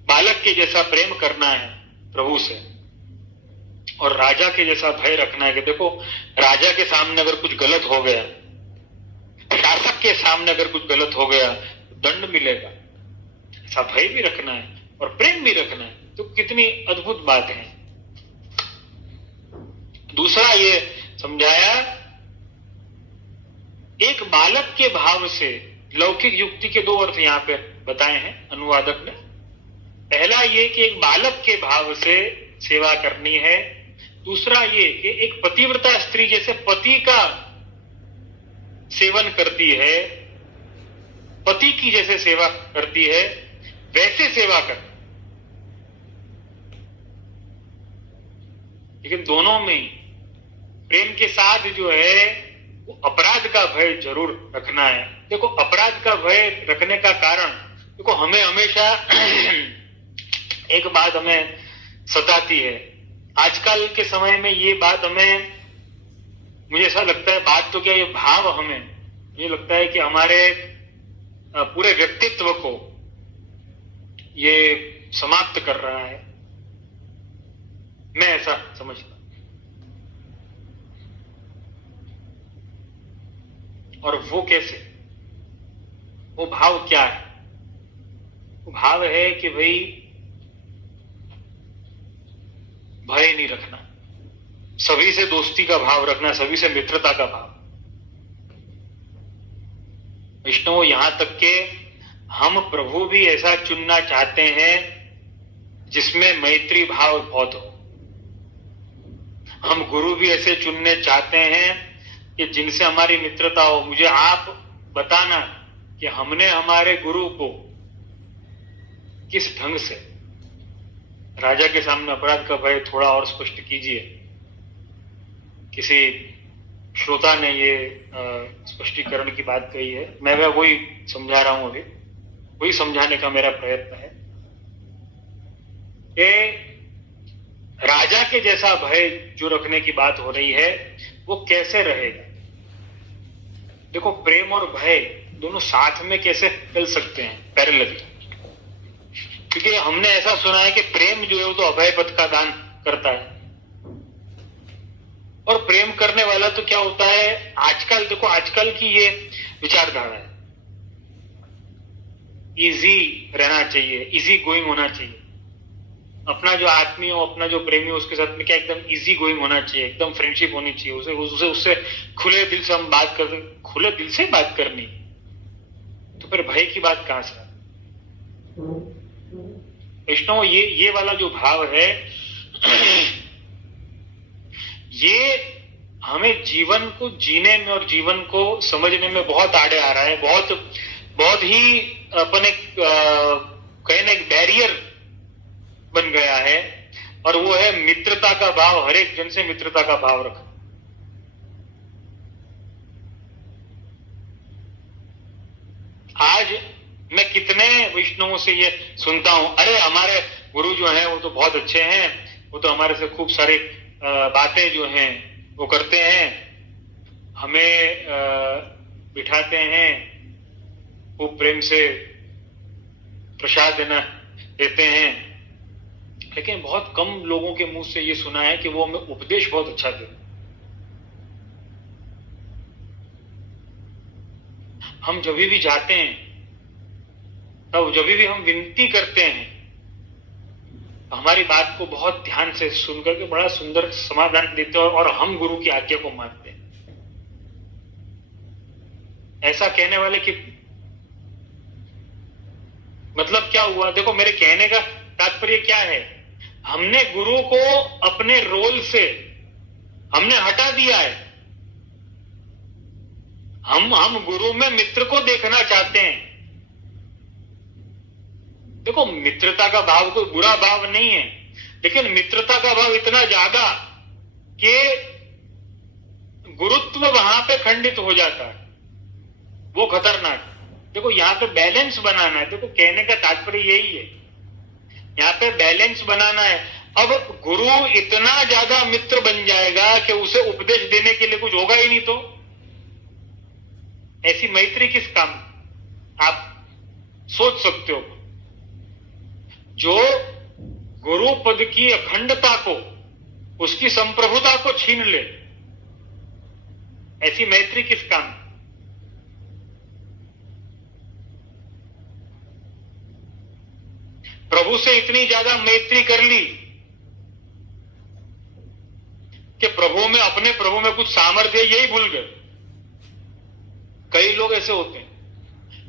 बालक के जैसा प्रेम करना है प्रभु से और राजा के जैसा भय रखना है कि देखो राजा के सामने अगर कुछ गलत हो गया, शासक के सामने अगर कुछ गलत हो गया तो दंड मिलेगा। ऐसा भय भी रखना है और प्रेम भी रखना है। तो कितनी अद्भुत बात है। दूसरा ये समझाया, एक बालक के भाव से लौकिक युक्ति के दो अर्थ यहां पे बताए हैं अनुवादक ने। पहला ये कि एक बालक के भाव से सेवा करनी है। दूसरा ये कि एक पतिव्रता स्त्री जैसे पति का सेवन करती है, पति की जैसे सेवा करती है, वैसे सेवा कर। लेकिन दोनों में प्रेम के साथ जो है वो अपराध का भय जरूर रखना है। देखो अपराध का भय रखने का कारण, देखो हमें हमेशा एक बात हमें सताती है आजकल के समय में। ये बात हमें, मुझे ऐसा लगता है, बात तो क्या ये भाव हमें ये लगता है कि हमारे पूरे व्यक्तित्व को ये समाप्त कर रहा है। मैं ऐसा समझता। और वो कैसे? वो भाव क्या है? वो भाव है कि भाई भय नहीं रखना, सभी से दोस्ती का भाव रखना, सभी से मित्रता का भाव। विष्णु यहां तक के हम प्रभु भी ऐसा चुनना चाहते हैं जिसमें मैत्री भाव बहुत हो। हम गुरु भी ऐसे चुनने चाहते हैं कि जिनसे हमारी मित्रता हो। मुझे आप बताना कि हमने हमारे गुरु को किस ढंग से, राजा के सामने अपराध का भय थोड़ा और स्पष्ट कीजिए। किसी श्रोता ने ये स्पष्टीकरण की बात कही है, मैं वही समझा रहा हूं। अभी वही समझाने का मेरा प्रयत्न है कि राजा के जैसा भय जो रखने की बात हो रही है वो कैसे रहेगा। देखो प्रेम और भय दोनों साथ में कैसे चल सकते हैं, पैरेलली। क्योंकि हमने ऐसा सुना है कि प्रेम जो है वो तो अभय पद का दान करता है। और प्रेम करने वाला तो क्या होता है आजकल, देखो आजकल की ये विचारधारा है, इजी रहना चाहिए, इजी गोइंग होना चाहिए। अपना जो आदमी हो, अपना जो प्रेमी हो, उसके साथ में क्या एकदम इजी गोइंग होना चाहिए, एकदम फ्रेंडशिप होनी चाहिए। उससे खुले दिल से हम बात कर, खुले दिल से बात करनी। तो फिर भय की बात कहां से? वैष्णव, ये वाला जो भाव है ये हमें जीवन को जीने में और जीवन को समझने में बहुत आड़े आ रहा है, बहुत ही अपन कहने एक बैरियर बन गया है, और वो है मित्रता का भाव। हर एक जन से मित्रता का भाव रखना। आज मैं कितने वैष्णवों से ये सुनता हूं, अरे हमारे गुरु जो हैं वो तो बहुत अच्छे हैं, वो तो हमारे से खूब सारी बातें जो हैं वो करते हैं, हमें बिठाते हैं, खूब प्रेम से प्रसाद देते हैं। लेकिन बहुत कम लोगों के मुंह से ये सुना है कि वो हमें उपदेश बहुत अच्छा देते। हम जब भी जाते हैं, तब जब भी हम विनती करते हैं, हमारी बात को बहुत ध्यान से सुनकर के बड़ा सुंदर समाधान देते हैं, और हम गुरु की आज्ञा को मानते हैं। ऐसा कहने वाले कि मतलब क्या हुआ? देखो, मेरे कहने का तात्पर्य क्या है, हमने गुरु को अपने रोल से हमने हटा दिया है। हम गुरु में मित्र को देखना चाहते हैं। देखो, मित्रता का भाव कोई बुरा भाव नहीं है, लेकिन मित्रता का भाव इतना ज्यादा कि गुरुत्व वहां पे खंडित हो जाता है, वो खतरनाक। देखो, यहां पे बैलेंस बनाना है। देखो, कहने का तात्पर्य यही है, यहां पे बैलेंस बनाना है। अब गुरु इतना ज्यादा मित्र बन जाएगा कि उसे उपदेश देने के लिए कुछ होगा ही नहीं, तो ऐसी मैत्री किस काम? आप सोच सकते हो, जो गुरु पद की अखंडता को, उसकी संप्रभुता को छीन ले, ऐसी मैत्री किस काम? प्रभु से इतनी ज्यादा मैत्री कर ली कि अपने प्रभु में कुछ सामर्थ्य, यही भूल गए। कई लोग ऐसे होते हैं,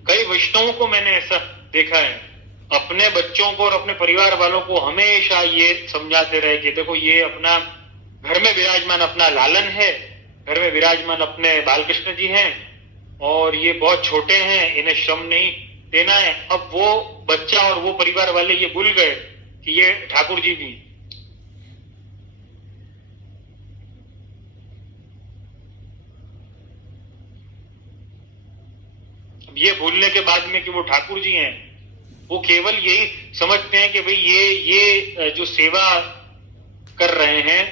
कई वैष्णवों को मैंने ऐसा देखा है, अपने बच्चों को और अपने परिवार वालों को हमेशा ये समझाते रहे कि देखो, ये अपना घर में विराजमान अपना लालन है, घर में विराजमान अपने बालकृष्ण जी हैं, और ये बहुत छोटे हैं, इन्हें श्रम नहीं देना है। अब वो बच्चा और वो परिवार वाले ये भूल गए कि ये ठाकुर जी भी। अब ये भूलने के बाद में कि वो ठाकुर जी हैं, वो केवल यही समझते हैं कि भाई ये जो सेवा कर रहे हैं,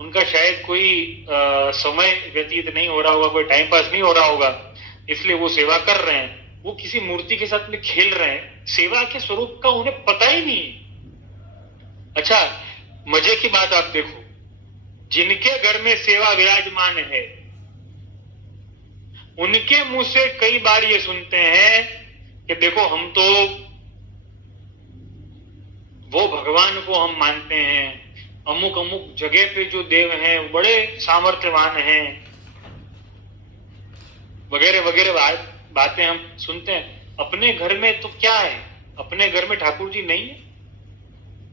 उनका शायद कोई समय व्यतीत नहीं हो रहा होगा, कोई टाइम पास नहीं हो रहा होगा, इसलिए वो सेवा कर रहे हैं। वो किसी मूर्ति के साथ में खेल रहे हैं, सेवा के स्वरूप का उन्हें पता ही नहीं। अच्छा, मजे की बात आप देखो, जिनके घर में सेवा विराजमान है, उनके मुंह से कई बार ये सुनते हैं कि देखो, हम तो वो भगवान को हम मानते हैं, अमुक अमुक जगह पे जो देव हैं वो बड़े सामर्थ्यवान हैं, वगैरह वगैरह बातें हम सुनते हैं। अपने घर में तो क्या है? अपने घर में ठाकुर जी नहीं है।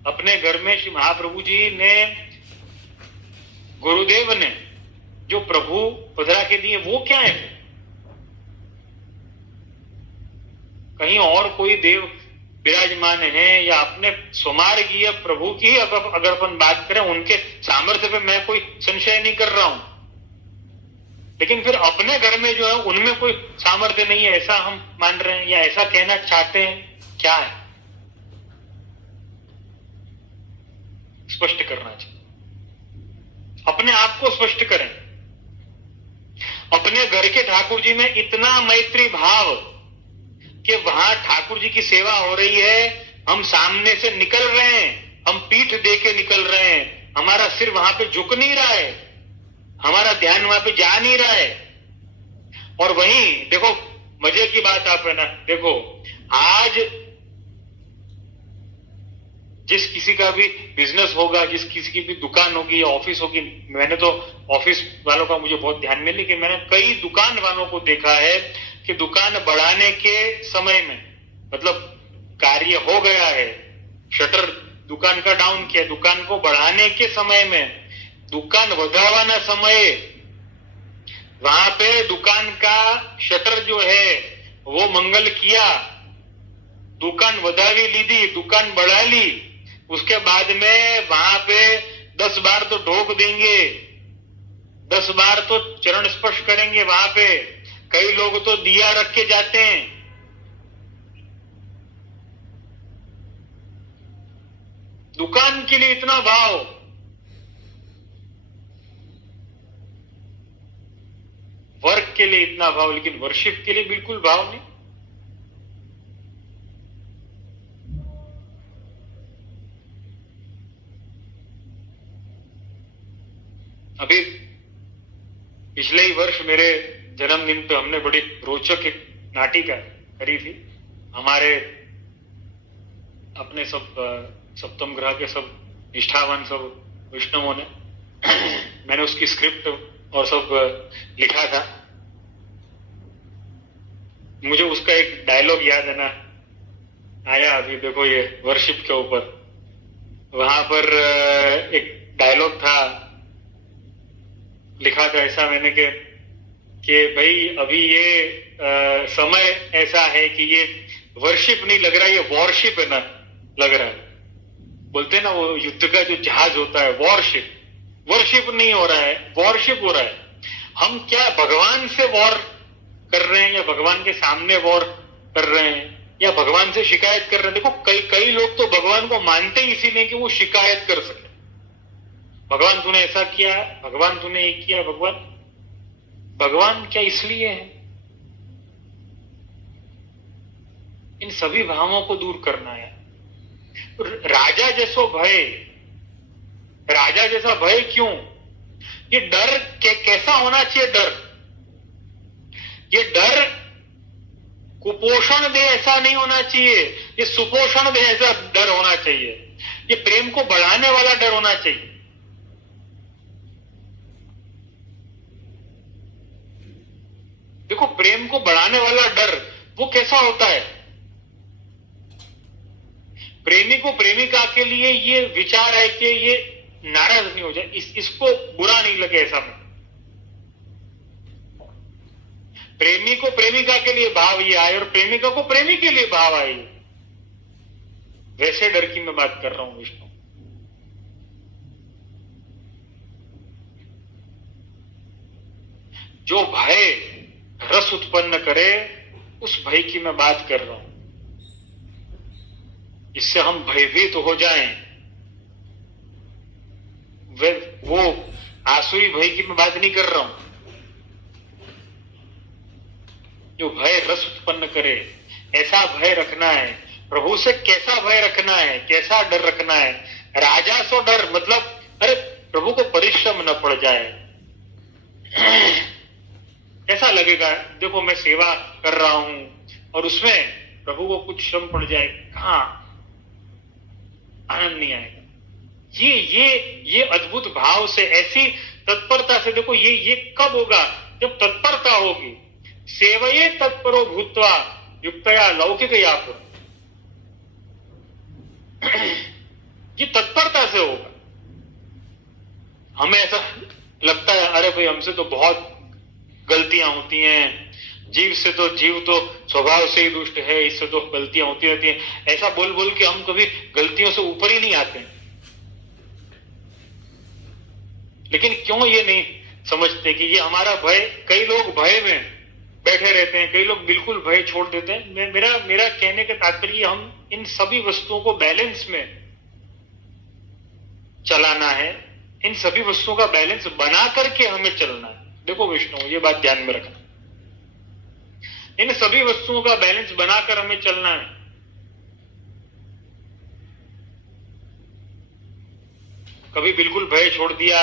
अपने घर में श्री महाप्रभु जी ने, गुरुदेव ने जो प्रभु पधरा के दिए, वो क्या है? कहीं और कोई देव विराजमान है, या अपने स्वमार्गीय प्रभु की अगर अपन बात करें, उनके सामर्थ्य पे मैं कोई संशय नहीं कर रहा हूं, लेकिन फिर अपने घर में जो है उनमें कोई सामर्थ्य नहीं है, ऐसा हम मान रहे हैं या ऐसा कहना चाहते हैं। क्या है? स्पष्ट करना चाहिए, अपने आप को स्पष्ट करें। अपने घर के ठाकुर जी में इतना मैत्री भाव कि वहां ठाकुर जी की सेवा हो रही है, हम सामने से निकल रहे हैं, हम पीठ दे के निकल रहे हैं, हमारा सिर वहां पे झुक नहीं रहा है, हमारा ध्यान वहां पे जा नहीं रहा है। और वहीं देखो, मजे की बात आप है ना, देखो आज जिस किसी का भी बिजनेस होगा, जिस किसी की भी दुकान होगी या ऑफिस होगी, मैंने तो ऑफिस वालों का मुझे बहुत ध्यान में, लेकिन मैंने कई दुकान वालों को देखा है कि दुकान बढ़ाने के समय में, मतलब कार्य हो गया है, शटर दुकान का डाउन किया, दुकान को बढ़ाने के समय में, दुकान વધારવાના સમયે वहां पे दुकान का शटर जो है वो मंगल किया, दुकान વધાવી લીધી, दुकान बढ़ा ली, उसके बाद में वहां पे 10 बार तो ढोक देंगे, 10 बार तो चरण स्पर्श करेंगे वहां पे, कई लोग तो दिया रख के जाते हैं। दुकान के लिए इतना भाव, वर्क के लिए इतना भाव, लेकिन वर्शिप के लिए बिल्कुल भाव नहीं। अभी पिछले ही वर्ष मेरे जन्मदिन पे हमने बड़ी रोचक एक नाटिका करी थी। हमारे अपने सब सप्तम ग्रह के सब निष्ठावान सब वैष्णवों ने मैंने उसकी स्क्रिप्ट और सब लिखा था। मुझे उसका एक डायलॉग याद है ना, आया अभी देखो ये वर्शिप के ऊपर, वहां पर एक डायलॉग था, लिखा था ऐसा मैंने कि भाई अभी ये समय ऐसा है कि ये वर्शिप नहीं लग रहा, ये वॉरशिप है ना लग रहा है। बोलते हैं ना वो युद्ध का जो जहाज होता है वॉरशिप, वर्शिप नहीं हो रहा है, वॉरशिप हो रहा है। हम क्या भगवान से वॉर कर रहे हैं या भगवान के सामने वॉर कर रहे हैं या भगवान से शिकायत कर रहे हैं? देखो कई लोग तो भगवान को मानते ही इसीलिए कि वो शिकायत कर सके, भगवान तूने ऐसा किया, भगवान तूने ये किया, भगवान क्या इसलिए है? इन सभी भावों को दूर करना है। राजा जैसा भय क्यों? ये डर कैसा होना चाहिए? ये डर कुपोषण दे ऐसा नहीं होना चाहिए, ये सुपोषण दे ऐसा डर होना चाहिए, ये प्रेम को बढ़ाने वाला डर होना चाहिए। देखो प्रेम को बढ़ाने वाला डर वो कैसा होता है? प्रेमी को प्रेमिका के लिए ये विचार है कि ये नाराज नहीं हो जाए, इसको बुरा नहीं लगे, ऐसा में प्रेमी को प्रेमिका के लिए भाव ये आए और प्रेमिका को प्रेमी के लिए भाव आए, वैसे डर की मैं बात कर रहा हूं विष्णु। जो भय रस उत्पन्न करे उस भय की मैं बात कर रहा हूं, इससे हम भयभीत हो जाएं। वो आसुरी भय की मैं बात नहीं कर रहा हूं। जो भय रस उत्पन्न करे ऐसा भय रखना है। प्रभु से कैसा भय रखना है, कैसा डर रखना है? राजा सो डर, मतलब अरे प्रभु को परिश्रम न पड़ जाए। ऐसा लगेगा देखो मैं सेवा कर रहा हूं और उसमें प्रभु को कुछ श्रम पड़ जाए, कहां आनंद नहीं आएगा। ये अद्भुत भाव से, ऐसी तत्परता से, देखो ये कब होगा? जब तत्परता होगी। सेवये तत्परो भूत्वा युक्तया लौकिक यापुर, ये तत्परता से होगा। हमें ऐसा लगता है अरे भाई हमसे तो बहुत गलतियां होती हैं, जीव तो स्वभाव से ही दुष्ट है, इससे तो गलतियां होती रहती हैं। ऐसा बोल बोल के हम कभी गलतियों से ऊपर ही नहीं आते। लेकिन क्यों ये नहीं समझते कि ये हमारा भय, कई लोग भय में बैठे रहते हैं, कई लोग बिल्कुल भय छोड़ देते हैं। मेरा कहने का तात्पर्य हम इन सभी वस्तुओं को बैलेंस में चलाना है, इन सभी वस्तुओं का बैलेंस बना करके हमें चलना है। देखो विष्णु ये बात ध्यान में रखना, इन सभी वस्तुओं का बैलेंस बनाकर हमें चलना है। कभी बिल्कुल भय छोड़ दिया,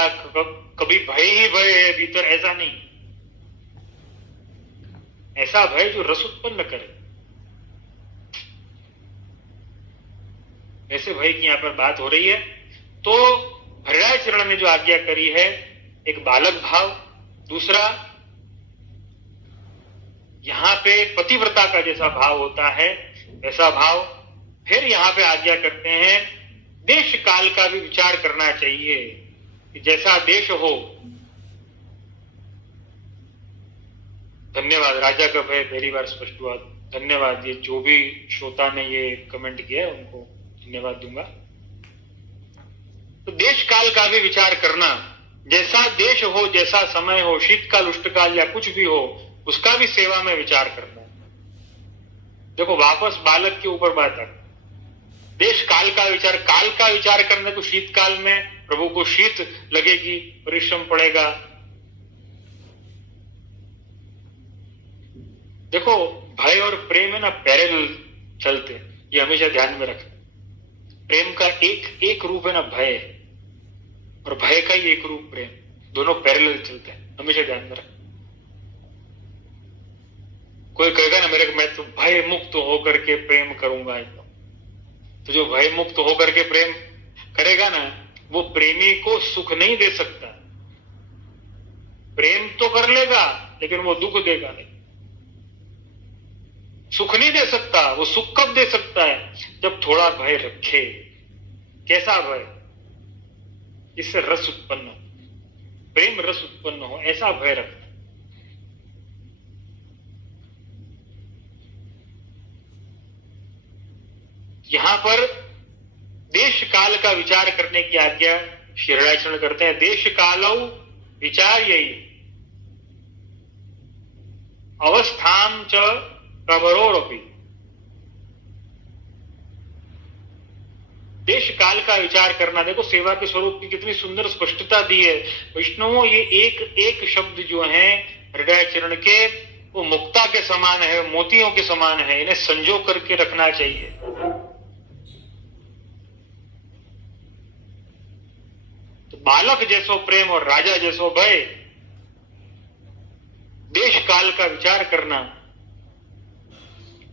कभी भय ही भय है भीतर, ऐसा नहीं। ऐसा भय जो रस उत्पन्न करे, ऐसे भय की यहां पर बात हो रही है। तो हरिराय चरण ने जो आज्ञा करी है, एक बालक भाव, दूसरा यहां पे पतिव्रता का जैसा भाव होता है वैसा भाव। फिर यहां पे आज्ञा करते हैं देश काल का भी विचार करना चाहिए कि जैसा देश हो। धन्यवाद, राजा कब है पहली बार स्पष्ट हुआ। धन्यवाद, ये जो भी श्रोता ने ये कमेंट किया है उनको धन्यवाद दूंगा। तो देश काल का भी विचार करना, जैसा देश हो, जैसा समय हो, शीतकाल उष्णकाल या कुछ भी हो, उसका भी सेवा में विचार करना। देखो वापस बालक के ऊपर बात है। देश काल का विचार करने को शीतकाल में प्रभु को शीत लगेगी, परिश्रम पड़ेगा। देखो भय और प्रेम है ना पैरेलल चलते, ये हमेशा ध्यान में रखना। प्रेम का एक रूप है ना भय, और भय का ही एक रूप प्रेम, दोनों पैरेलल चलते हैं, हमेशा ध्यान में रखना। कोई कहेगा ना मेरे मैं तो भय मुक्त होकर के प्रेम करूंगा एकदम, तो जो भय मुक्त होकर के प्रेम करेगा ना वो प्रेमी को सुख नहीं दे सकता। प्रेम तो कर लेगा लेकिन वो दुख देगा नहीं, सुख नहीं दे सकता। वो सुख कब दे सकता है? जब थोड़ा भय रखे। कैसा भय? जिससे रस उत्पन्न हो, प्रेम रस उत्पन्न हो, ऐसा भय रखना। यहां पर देश काल का विचार करने की आज्ञा श्री हृदयाचरण करते हैं। देश कालौ विचार यही अवस्थाम च प्रवरोरपि। देश काल का विचार करना। देखो सेवा के स्वरूप की कितनी सुंदर स्पष्टता दी है वैष्णवों। ये एक एक शब्द जो है हृदयाचरण के, वो मुक्ता के समान है, मोतियों के समान है। इन्हें संजो करके रखना चाहिए। तो बालक जैसो प्रेम और राजा जैसो भय। देश काल का विचार करना,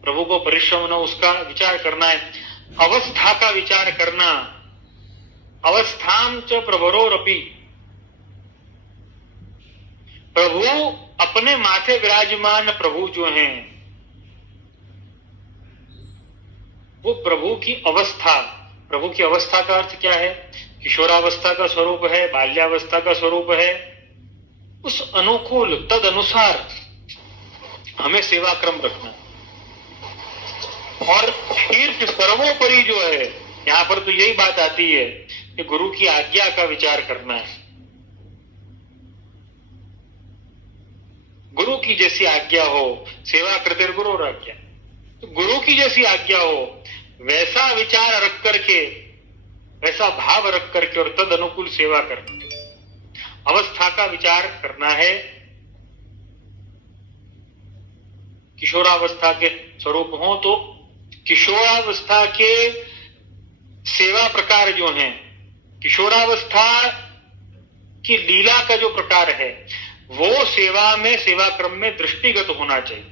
प्रभु को परिश्रम न उसका विचार करना है। अवस्था का विचार करना, अवस्थाम च प्रवरोरपि। प्रभु अपने माथे विराजमान प्रभु जो हैं, वो प्रभु की अवस्था। प्रभु की अवस्था का अर्थ क्या है? किशोरावस्था का स्वरूप है, बाल्यावस्था का स्वरूप है। उस अनुकूल तद अनुसार हमें सेवा क्रम रखना। और शीर्ष सर्वोपरि जो है, यहां पर तो यही बात आती है कि गुरु की आज्ञा का विचार करना है। गुरु की जैसी आज्ञा हो, सेवा करते गुरु और आज्ञा, तो गुरु की जैसी आज्ञा हो वैसा विचार रख करके, वैसा भाव रख करके और तद अनुकूल सेवा करना। अवस्था का विचार करना है। किशोरावस्था के स्वरूप हो तो किशोरावस्था के सेवा प्रकार जो हैं, किशोरावस्था की लीला का जो प्रकार है वो सेवा में, सेवा क्रम में दृष्टिगत होना चाहिए।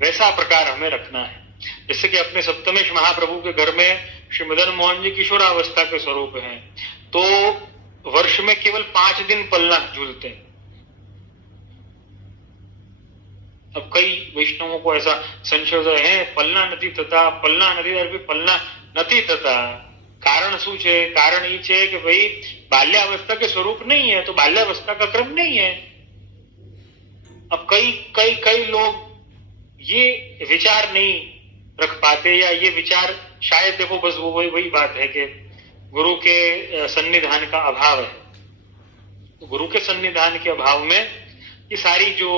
वैसा प्रकार हमें रखना है। जैसे कि अपने सप्तमेश महाप्रभु के घर में श्री मदन मोहन जी किशोरावस्था के स्वरूप हैं, तो वर्ष में केवल 5 दिन पलना झूलते हैं। अब कई वैष्णवों को ऐसा संशय है, पलना નથી થતા, પલના નથી થતા, પલના નથી થતા। कारण શું છે? कारण ये છે कि भाई बाल्यावस्था के स्वरूप नहीं है, तो बाल्यावस्था का क्रम नहीं है। अब कई कई कई लोग ये विचार नहीं रख पाते, या ये विचार शायद, देखो बस वो वही बात है कि गुरु के सन्निधान का अभाव है। तो गुरु के सन्निधान के अभाव में ये सारी जो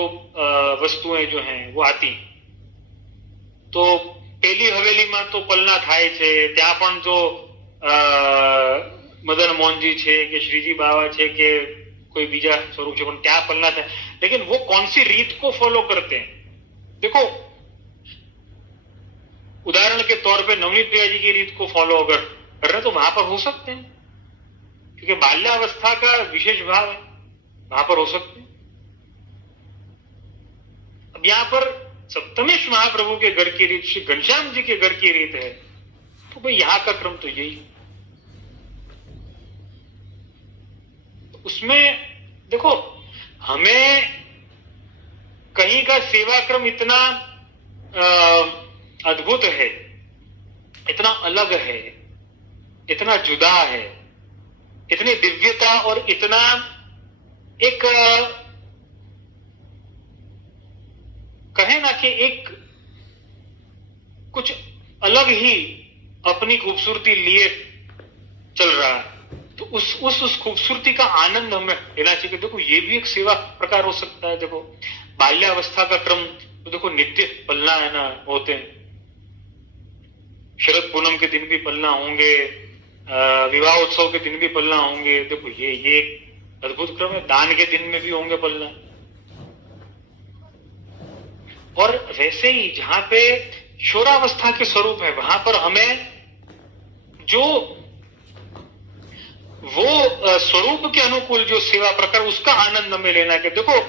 वस्तुएं जो हैं वो आती। तो पेली हवेली में तो पलना थाय छे, त्या पण जो मदन मोहनजी छे के श्रीजी बाबा छे के कोई बीजा स्वरूप छे, पण त्या पलना थाय। लेकिन वो कौन सी रीत को फॉलो करते हैं? देखो उदाहरण के तौर पे नवनीत प्रिया जी की रीत को फॉलो अगर कर रहे तो वहां पर हो सकते हैं, क्योंकि बाल्यावस्था का विशेष भाव है, वहां पर हो सकते हैं। अब यहां पर सप्तमेश महाप्रभु के घर की रीत, श्री घनश्याम जी के घर की रीत है, तो भाई यहां का क्रम तो यही। तो उसमें देखो हमें कहीं का सेवा क्रम इतना अद्भुत है, इतना अलग है, इतना जुदा है, इतनी दिव्यता और इतना एक कहे ना कि एक कुछ अलग ही अपनी खूबसूरती लिए चल रहा है। तो उस खूबसूरती का आनंद हमें लेना चाहिए। देखो ये भी एक सेवा प्रकार हो सकता है। देखो बाल्यावस्था का क्रम तो देखो नित्य पलना है ना होते हैं, शरद पूनम के दिन भी पलना होंगे, विवाह उत्सव के दिन भी पलना होंगे। देखो ये अद्भुत क्रम है। दान के दिन में भी होंगे पलना। और वैसे ही जहां पे किशोरावस्था के स्वरूप है वहां पर हमें जो वो स्वरूप के अनुकूल जो सेवा प्रकार उसका आनंद हमें लेना है। देखो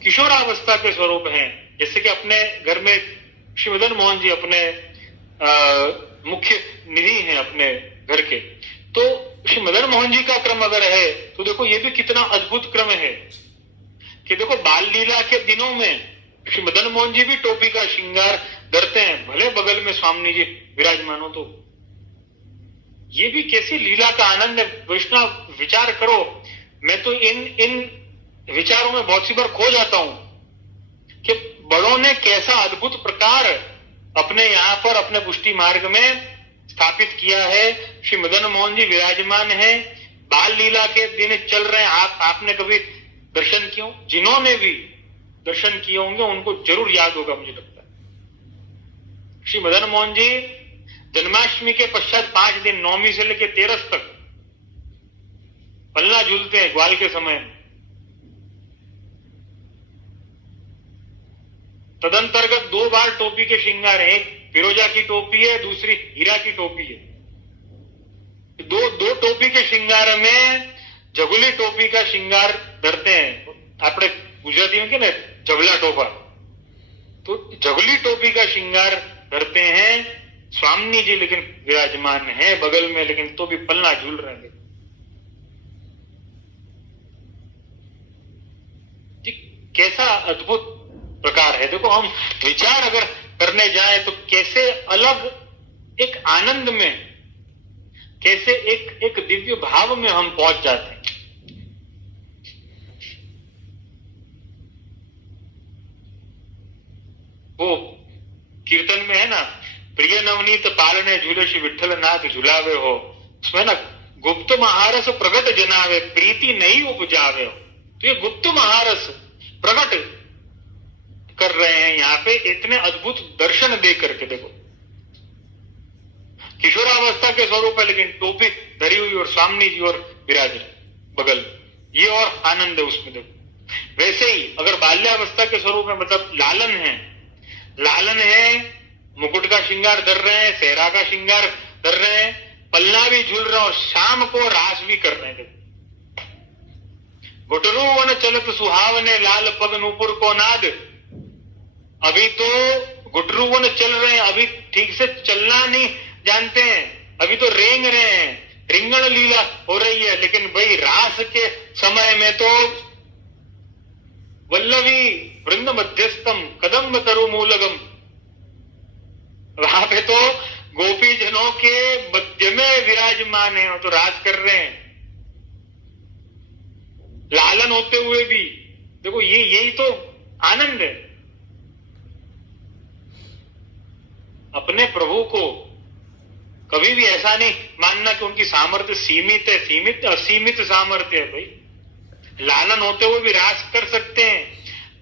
किशोरावस्था के स्वरूप हैं, जैसे कि अपने घर में श्री मदन मोहन जी अपने मुख्य निधि हैं अपने घर के। तो श्री मदन मोहन जी का क्रम अगर है तो देखो ये भी कितना अद्भुत क्रम है कि देखो बाल लीला के दिनों में श्री मदन मोहन जी भी टोपी का श्रृंगार करते हैं, भले बगल में स्वामी जी विराजमान हो। तो ये भी कैसी लीला का आनंद है। वैष्णव विचार करो, मैं तो इन विचारों में बहुत सी बार खो जाता हूं कि बड़ों ने कैसा अद्भुत प्रकार अपने यहां पर अपने पुष्टि मार्ग में स्थापित किया है। श्री मदन मोहन जी विराजमान है, बाल लीला के दिन चल रहे हैं। आपने कभी दर्शन किए? जिन्होंने भी दर्शन किए होंगे उनको जरूर याद होगा, मुझे लगता है। श्री मदन मोहन जी जन्माष्टमी के पश्चात 5 दिन, नौमी से लेकर 13 तक पलना झूलते हैं ग्वाल के समय। तदंतर्गत 2 बार टोपी के श्रृंगार है, एक फिरोजा की टोपी है, दूसरी हीरा की टोपी है। दो टोपी के श्रृंगार में जगुली टोपी का श्रृंगार धरते हैं। आपने गुजराती में क्या ना जगला टोपा, तो जगली टोपी का श्रृंगार धरते हैं स्वामी जी, लेकिन विराजमान है बगल में, लेकिन तो भी पलना झूल रहे हैं। कैसा अद्भुत प्रकार है। देखो हम विचार अगर करने जाए तो कैसे अलग एक आनंद में, कैसे एक दिव्य भाव में हम पहुंच जाते हैं। वो कीर्तन में है ना, प्रिय नवनीत पालने झूले श्री विठ्ठल नाथ झुलावे हो, उसमें ना गुप्त महारस प्रगट जनावे प्रीति नहीं उपजावे हो। तो ये गुप्त महारस प्रगट कर रहे हैं यहां पे इतने अद्भुत दर्शन दे करके। देखो किशोरावस्था के स्वरूप है, लेकिन टोपी धरी हुई और स्वामी जी और विराज बगल, ये और आनंद है उसमें। देखो वैसे ही अगर बाल्यावस्था के स्वरूप में मतलब लालन है, मुकुट का श्रृंगार धर रहे हैं, सेहरा का श्रृंगार धर रहे हैं, पलना भी झूल रहे हैं और शाम को रास भी कर रहे हैं। घुटरू वन चलत सुहावने लाल पग नूपुर को नाद। अभी तो घुटरू वन चल रहे हैं, अभी ठीक से चलना नहीं जानते हैं, अभी तो रेंग रहे हैं, रिंगण लीला हो रही है। लेकिन भाई रास के समय में तो वल्लवी वृंद मध्यस्थम कदम्ब तरु मूलगम, वहां पे तो गोपी जनों के मध्य में विराजमान है, तो राज कर रहे हैं लालन होते हुए भी। देखो यही तो आनंद है। अपने प्रभु को कभी भी ऐसा नहीं मानना कि उनकी सामर्थ्य सीमित है, सीमित असीमित सामर्थ्य है। भाई लालन होते हुए भी रास कर सकते हैं,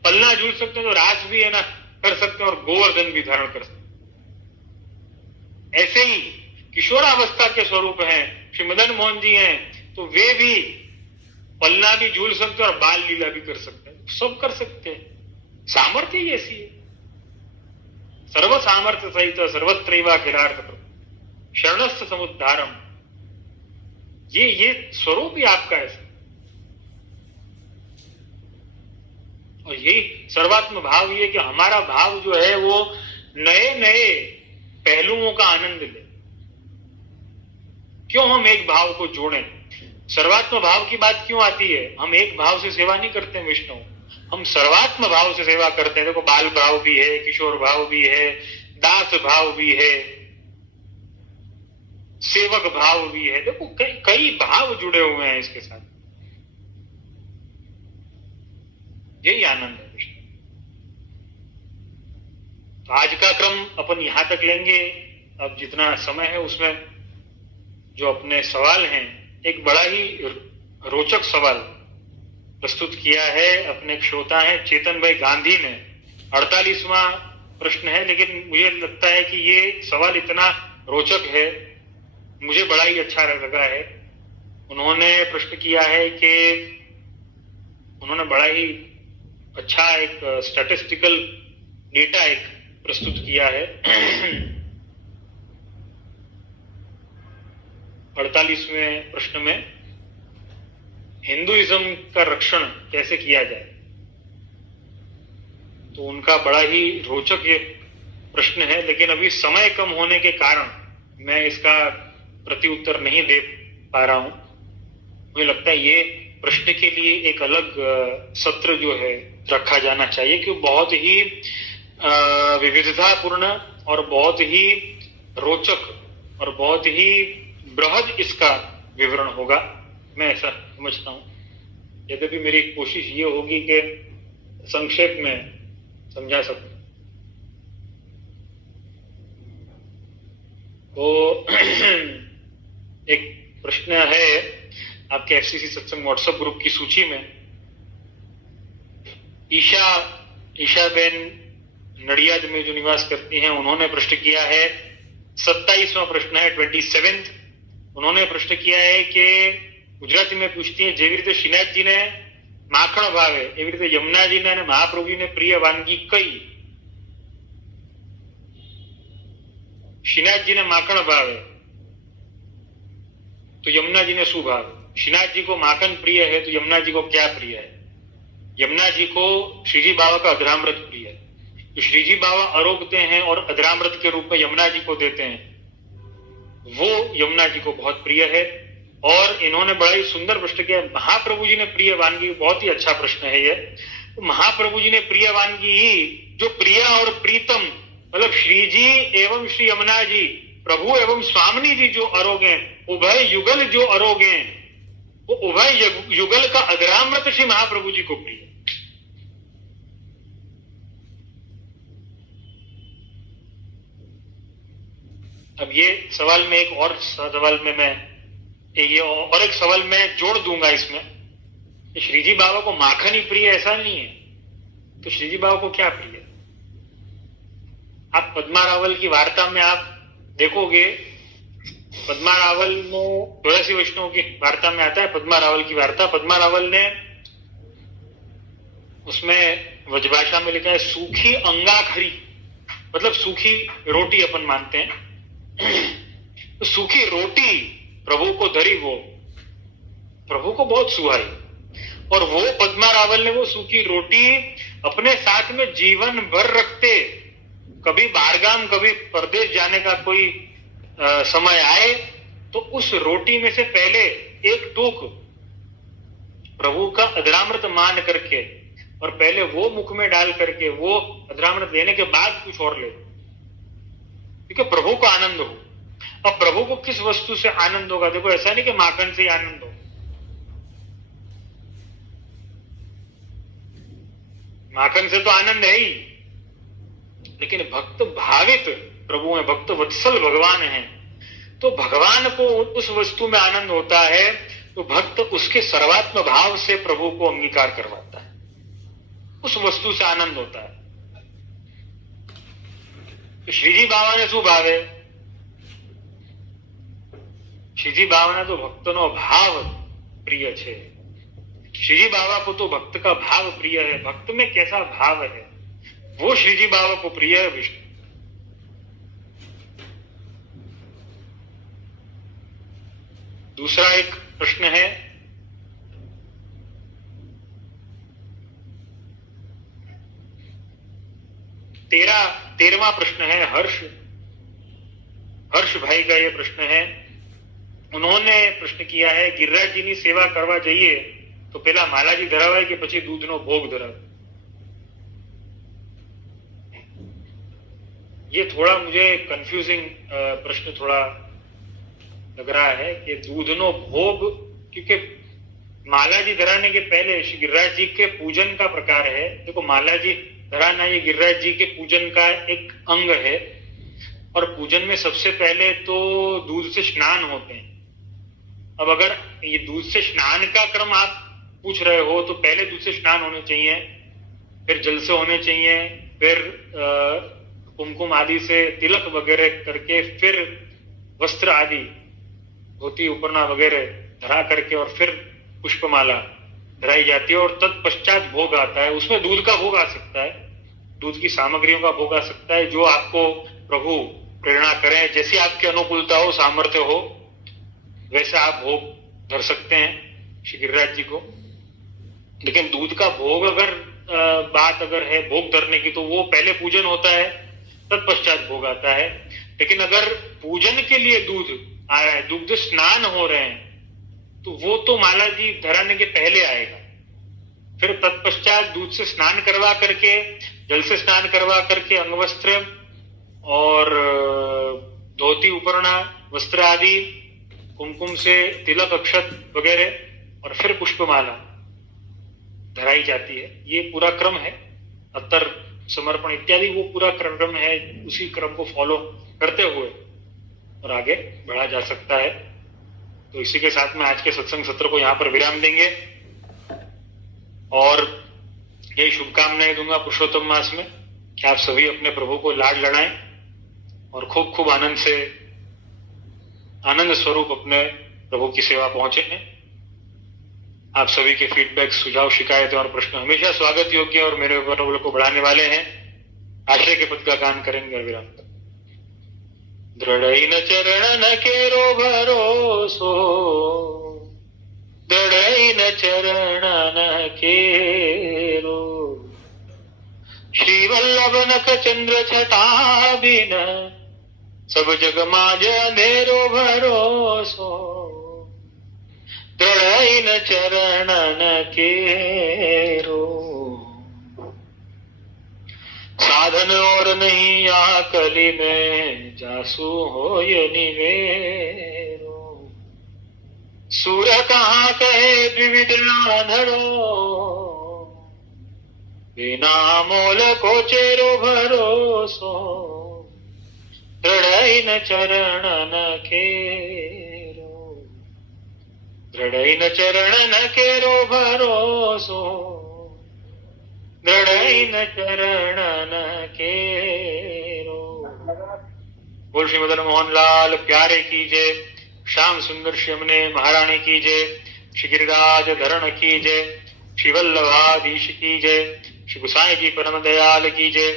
पलना झूल सकते हैं, तो रास भी है ना कर सकते हैं, और गोवर्धन भी धारण कर सकते हैं। ऐसे ही किशोरावस्था के स्वरूप हैं श्री मदन मोहन जी हैं, तो वे भी पलना भी झूल सकते हैं और बाल लीला भी कर सकते हैं, सब कर सकते हैं। सामर्थ्य ही ऐसी है। सर्व सामर्थ्य सहित सर्वत्रैवाखिलार्थ शरणस्थ समुद्धारम, ये स्वरूप ही आपका ऐसा। और यही सर्वात्म भाव ये कि हमारा भाव जो है वो नए नए पहलुओं का आनंद ले। क्यों हम एक भाव को जोड़ें? सर्वात्म भाव की बात क्यों आती है? हम एक भाव से सेवा नहीं करते विष्णु, हम सर्वात्म भाव से सेवा करते हैं। देखो, बाल भाव भी है, किशोर भाव भी है, दास भाव भी है, सेवक भाव भी है। देखो, कई भाव जुड़े हुए हैं इसके साथ। यही आनंद है कृष्ण। तो आज का क्रम अपन यहां तक लेंगे। अब जितना समय है उसमें जो अपने सवाल हैं, एक बड़ा ही रोचक सवाल प्रस्तुत किया है अपने श्रोता है चेतन भाई गांधी ने। 48वां प्रश्न है, लेकिन मुझे लगता है कि ये सवाल इतना रोचक है, मुझे बड़ा ही अच्छा लगा है। उन्होंने प्रश्न किया है कि उन्होंने बड़ा ही अच्छा एक स्टैटिस्टिकल डेटा एक प्रस्तुत किया है। 48वें प्रश्न में हिंदुइज्म का रक्षण कैसे किया जाए, तो उनका बड़ा ही रोचक ये प्रश्न है। लेकिन अभी समय कम होने के कारण मैं इसका प्रति उत्तर नहीं दे पा रहा हूं। मुझे लगता है ये प्रश्न के लिए एक अलग सत्र जो है रखा जाना चाहिए, क्योंकि बहुत ही विविधतापूर्ण और बहुत ही रोचक और बहुत ही बृहद इसका विवरण होगा, मैं ऐसा समझता हूं। यद्यपि मेरी कोशिश ये होगी कि संक्षेप में समझा सकूं। तो एक प्रश्न है आपके एफसीसी सत्संग व्हाट्सएप ग्रुप की सूची में। ईशा बेन नडियाद में जो निवास करती हैं, उन्होंने प्रश्न किया है 27वां प्रश्न है 27th। उन्होंने प्रश्न किया है कि गुजराती में पूछती है, જેવી રીતે શ્રીનાથજીને માખણ ભાવે એવી રીતે યમુનાજીને અને મહાપ્રભુજીને પ્રિય વાનગી કઈ? શ્રીનાથજીને માખણ ભાવે तो यमुना जी ने शू भावे? श्रीनाथ जी को माखन प्रिय है तो यमुना जी को क्या प्रिय है? यमुना जी को श्रीजी बाबा का अधरामृत प्रिय है। तो श्रीजी बाबा आरोगते हैं और अधरामृत के रूप में यमुना जी को देते हैं, वो यमुना जी को बहुत प्रिय है। और इन्होंने बड़ा ही सुंदर प्रश्न किया, महाप्रभु जी ने प्रिय वानगी, बहुत ही अच्छा प्रश्न है ये। तो महाप्रभु जी ने प्रिय वानगी ही जो प्रिया और प्रीतम, मतलब श्री जी एवं श्री यमुना जी, प्रभु एवं स्वामिनी जी जो अरोगे, उभय युगल जो अरोगे, वो उभय युगल का अधरामृत श्री महाप्रभु जी को प्रिय। अब ये सवाल में एक और सवाल में मैं ये और एक सवाल मैं जोड़ दूंगा इसमें, कि श्रीजी बाबा को माखन ही प्रिय ऐसा नहीं है, तो श्रीजी बाबा को क्या प्रिय? आप पद्मा रावल की वार्ता में आप देखोगे, पद्मा रावल में 84 वैष्णव की वार्ता में आता है पद्मा रावल की वार्ता। पद्मा रावल ने उसमें व्रजभाषा में लिखा है सूखी अंगाखरी, मतलब सूखी रोटी अपन मानते हैं। तो सूखी रोटी प्रभु को धरी, वो प्रभु को बहुत सुहाई, और वो पद्मा रावल ने वो सूखी रोटी अपने साथ में जीवन भर रखते। कभी बाहरगाम, कभी परदेश जाने का कोई समय आए तो उस रोटी में से पहले एक टूक प्रभु का अधरामृत मान करके और पहले वो मुख में डाल करके वो अधरामृत देने के बाद कुछ और ले, क्योंकि प्रभु को आनंद हो। अब प्रभु को किस वस्तु से आनंद होगा? देखो, ऐसा नहीं कि माखन से ही आनंद हो, माखन से तो आनंद है ही, लेकिन भक्त भावित प्रभु हैं, भक्त वत्सल भगवान हैं, तो भगवान को उस वस्तु में आनंद होता है, तो भक्त उसके सर्वात्म भाव से प्रभु को अंगीकार करवाता है, उस वस्तु से आनंद होता है। तो श्रीजी बाबा ने शू भावे? श्रीजी बाबा ने तो भक्तनो भाव प्रिय छे। श्रीजी बाबा को तो भक्त का भाव प्रिय है, भक्त में कैसा भाव है वो श्रीजी बाबा को प्रिय है। विष्णु दूसरा एक प्रश्न है, 13वां प्रश्न है, हर्ष भाई का ये प्रश्न है। उन्होंने प्रश्न किया है, गिरिराज जी की सेवा करवा जाइए તો પેલા માલાજી ધરાવાય કે પછી દૂધનો ભોગ ધરાવે? ये थोड़ा मुझे कंफ्यूजिंग प्रश्न थोड़ा लग रहा है कि दूधनो भोग, क्योंकि मालाजी धराने के पहले श्री गिरिराज जी के पूजन का प्रकार है। देखो, मालाजी धराना ये गिरिराज जी के पूजन का एक अंग है, और पूजन में सबसे पहले तो दूध से स्नान होते हैं। अब अगर ये दूध से स्नान का क्रम आप पूछ रहे हो तो पहले दूध से स्नान होने चाहिए, फिर जल से होने चाहिए, फिर कुमकुम आदि से तिलक वगैरह करके, फिर वस्त्र आदि धोती उपरना वगैरह धरा करके, और फिर पुष्पमाला धराई जाती है, और तत्पश्चात भोग आता है। उसमें दूध का भोग आ सकता है, दूध की सामग्रियों का भोग आ सकता है, जो आपको प्रभु प्रेरणा करें, जैसी आपकी अनुकूलता हो, सामर्थ्य हो, वैसे आप भोग धर सकते हैं श्री गिरिराज जी को। लेकिन दूध का भोग अगर बात अगर है भोग धरने की, तो वो पहले पूजन होता है, तत्पश्चात भोग आता है। लेकिन अगर पूजन के लिए दूध आ रहा है, दुग्ध स्नान हो रहे हैं, तो वो तो माला जी धराने के पहले आएगा। फिर तत्पश्चात दूध से स्नान करवा करके, जल से स्नान करवा करके, अंगवस्त्र और धोती उपरना वस्त्र आदि, कुमकुम से तिलक अक्षत वगैरह, और फिर पुष्पमाला धराई जाती है। ये पूरा क्रम है, अत्तर समर्पण इत्यादि वो पूरा क्रम है। उसी क्रम को फॉलो करते हुए और आगे बढ़ा जा सकता है। तो इसी के साथ में आज के सत्संग सत्र को यहाँ पर विराम देंगे, और यही शुभकामनाएं दूंगा पुरुषोत्तम मास में कि आप सभी अपने प्रभु को लाड लड़ाएं और खूब खूब आनंद से, आनंद स्वरूप अपने प्रभु की सेवा पहुंचे हैं। आप सभी के फीडबैक, सुझाव, शिकायतें और प्रश्न हमेशा स्वागत योग्य और मेरे मनोबल को बढ़ाने वाले हैं। आश्रय के पद का गान करेंगे और विराम करेंगे। दृढ़ चरण केरो भरोसो, दृढ़ चरण केरो, श्री वल्लभ नख चंद्र छटा बिन, सब जग माज अंधेरो भरोसो, दृढ़ चरण केरो। साधन और नहीं आकली में, जासु हो ये निवेरो, सूर कहाँ कहे द्विविध आंधड़ो, बिना मोल को चेरो भरोसो, दृढ़ चरण केरो, दृढ़ चरण केरो भरोसो, दृढ़ चरण केरो। बोल श्री मदन मोहन लाल प्यारे की जय, श्याम सुंदर श्री यमुने महारानी की जय, श्री गिरिराज धरण की जय, श्री वल्लभाधीश की जय, श्री गुसाई जी परम दयाल की जय,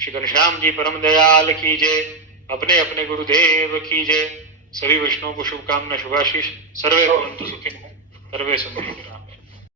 श्री घनश्याम जी परम दयाल की जय, अपने अपने गुरुदेव की जय। सभी वैष्णव को शुभकामना, शुभाशीष। सर्वे भवन्तु सुखिनः, सर्वे सन्तु निरामया।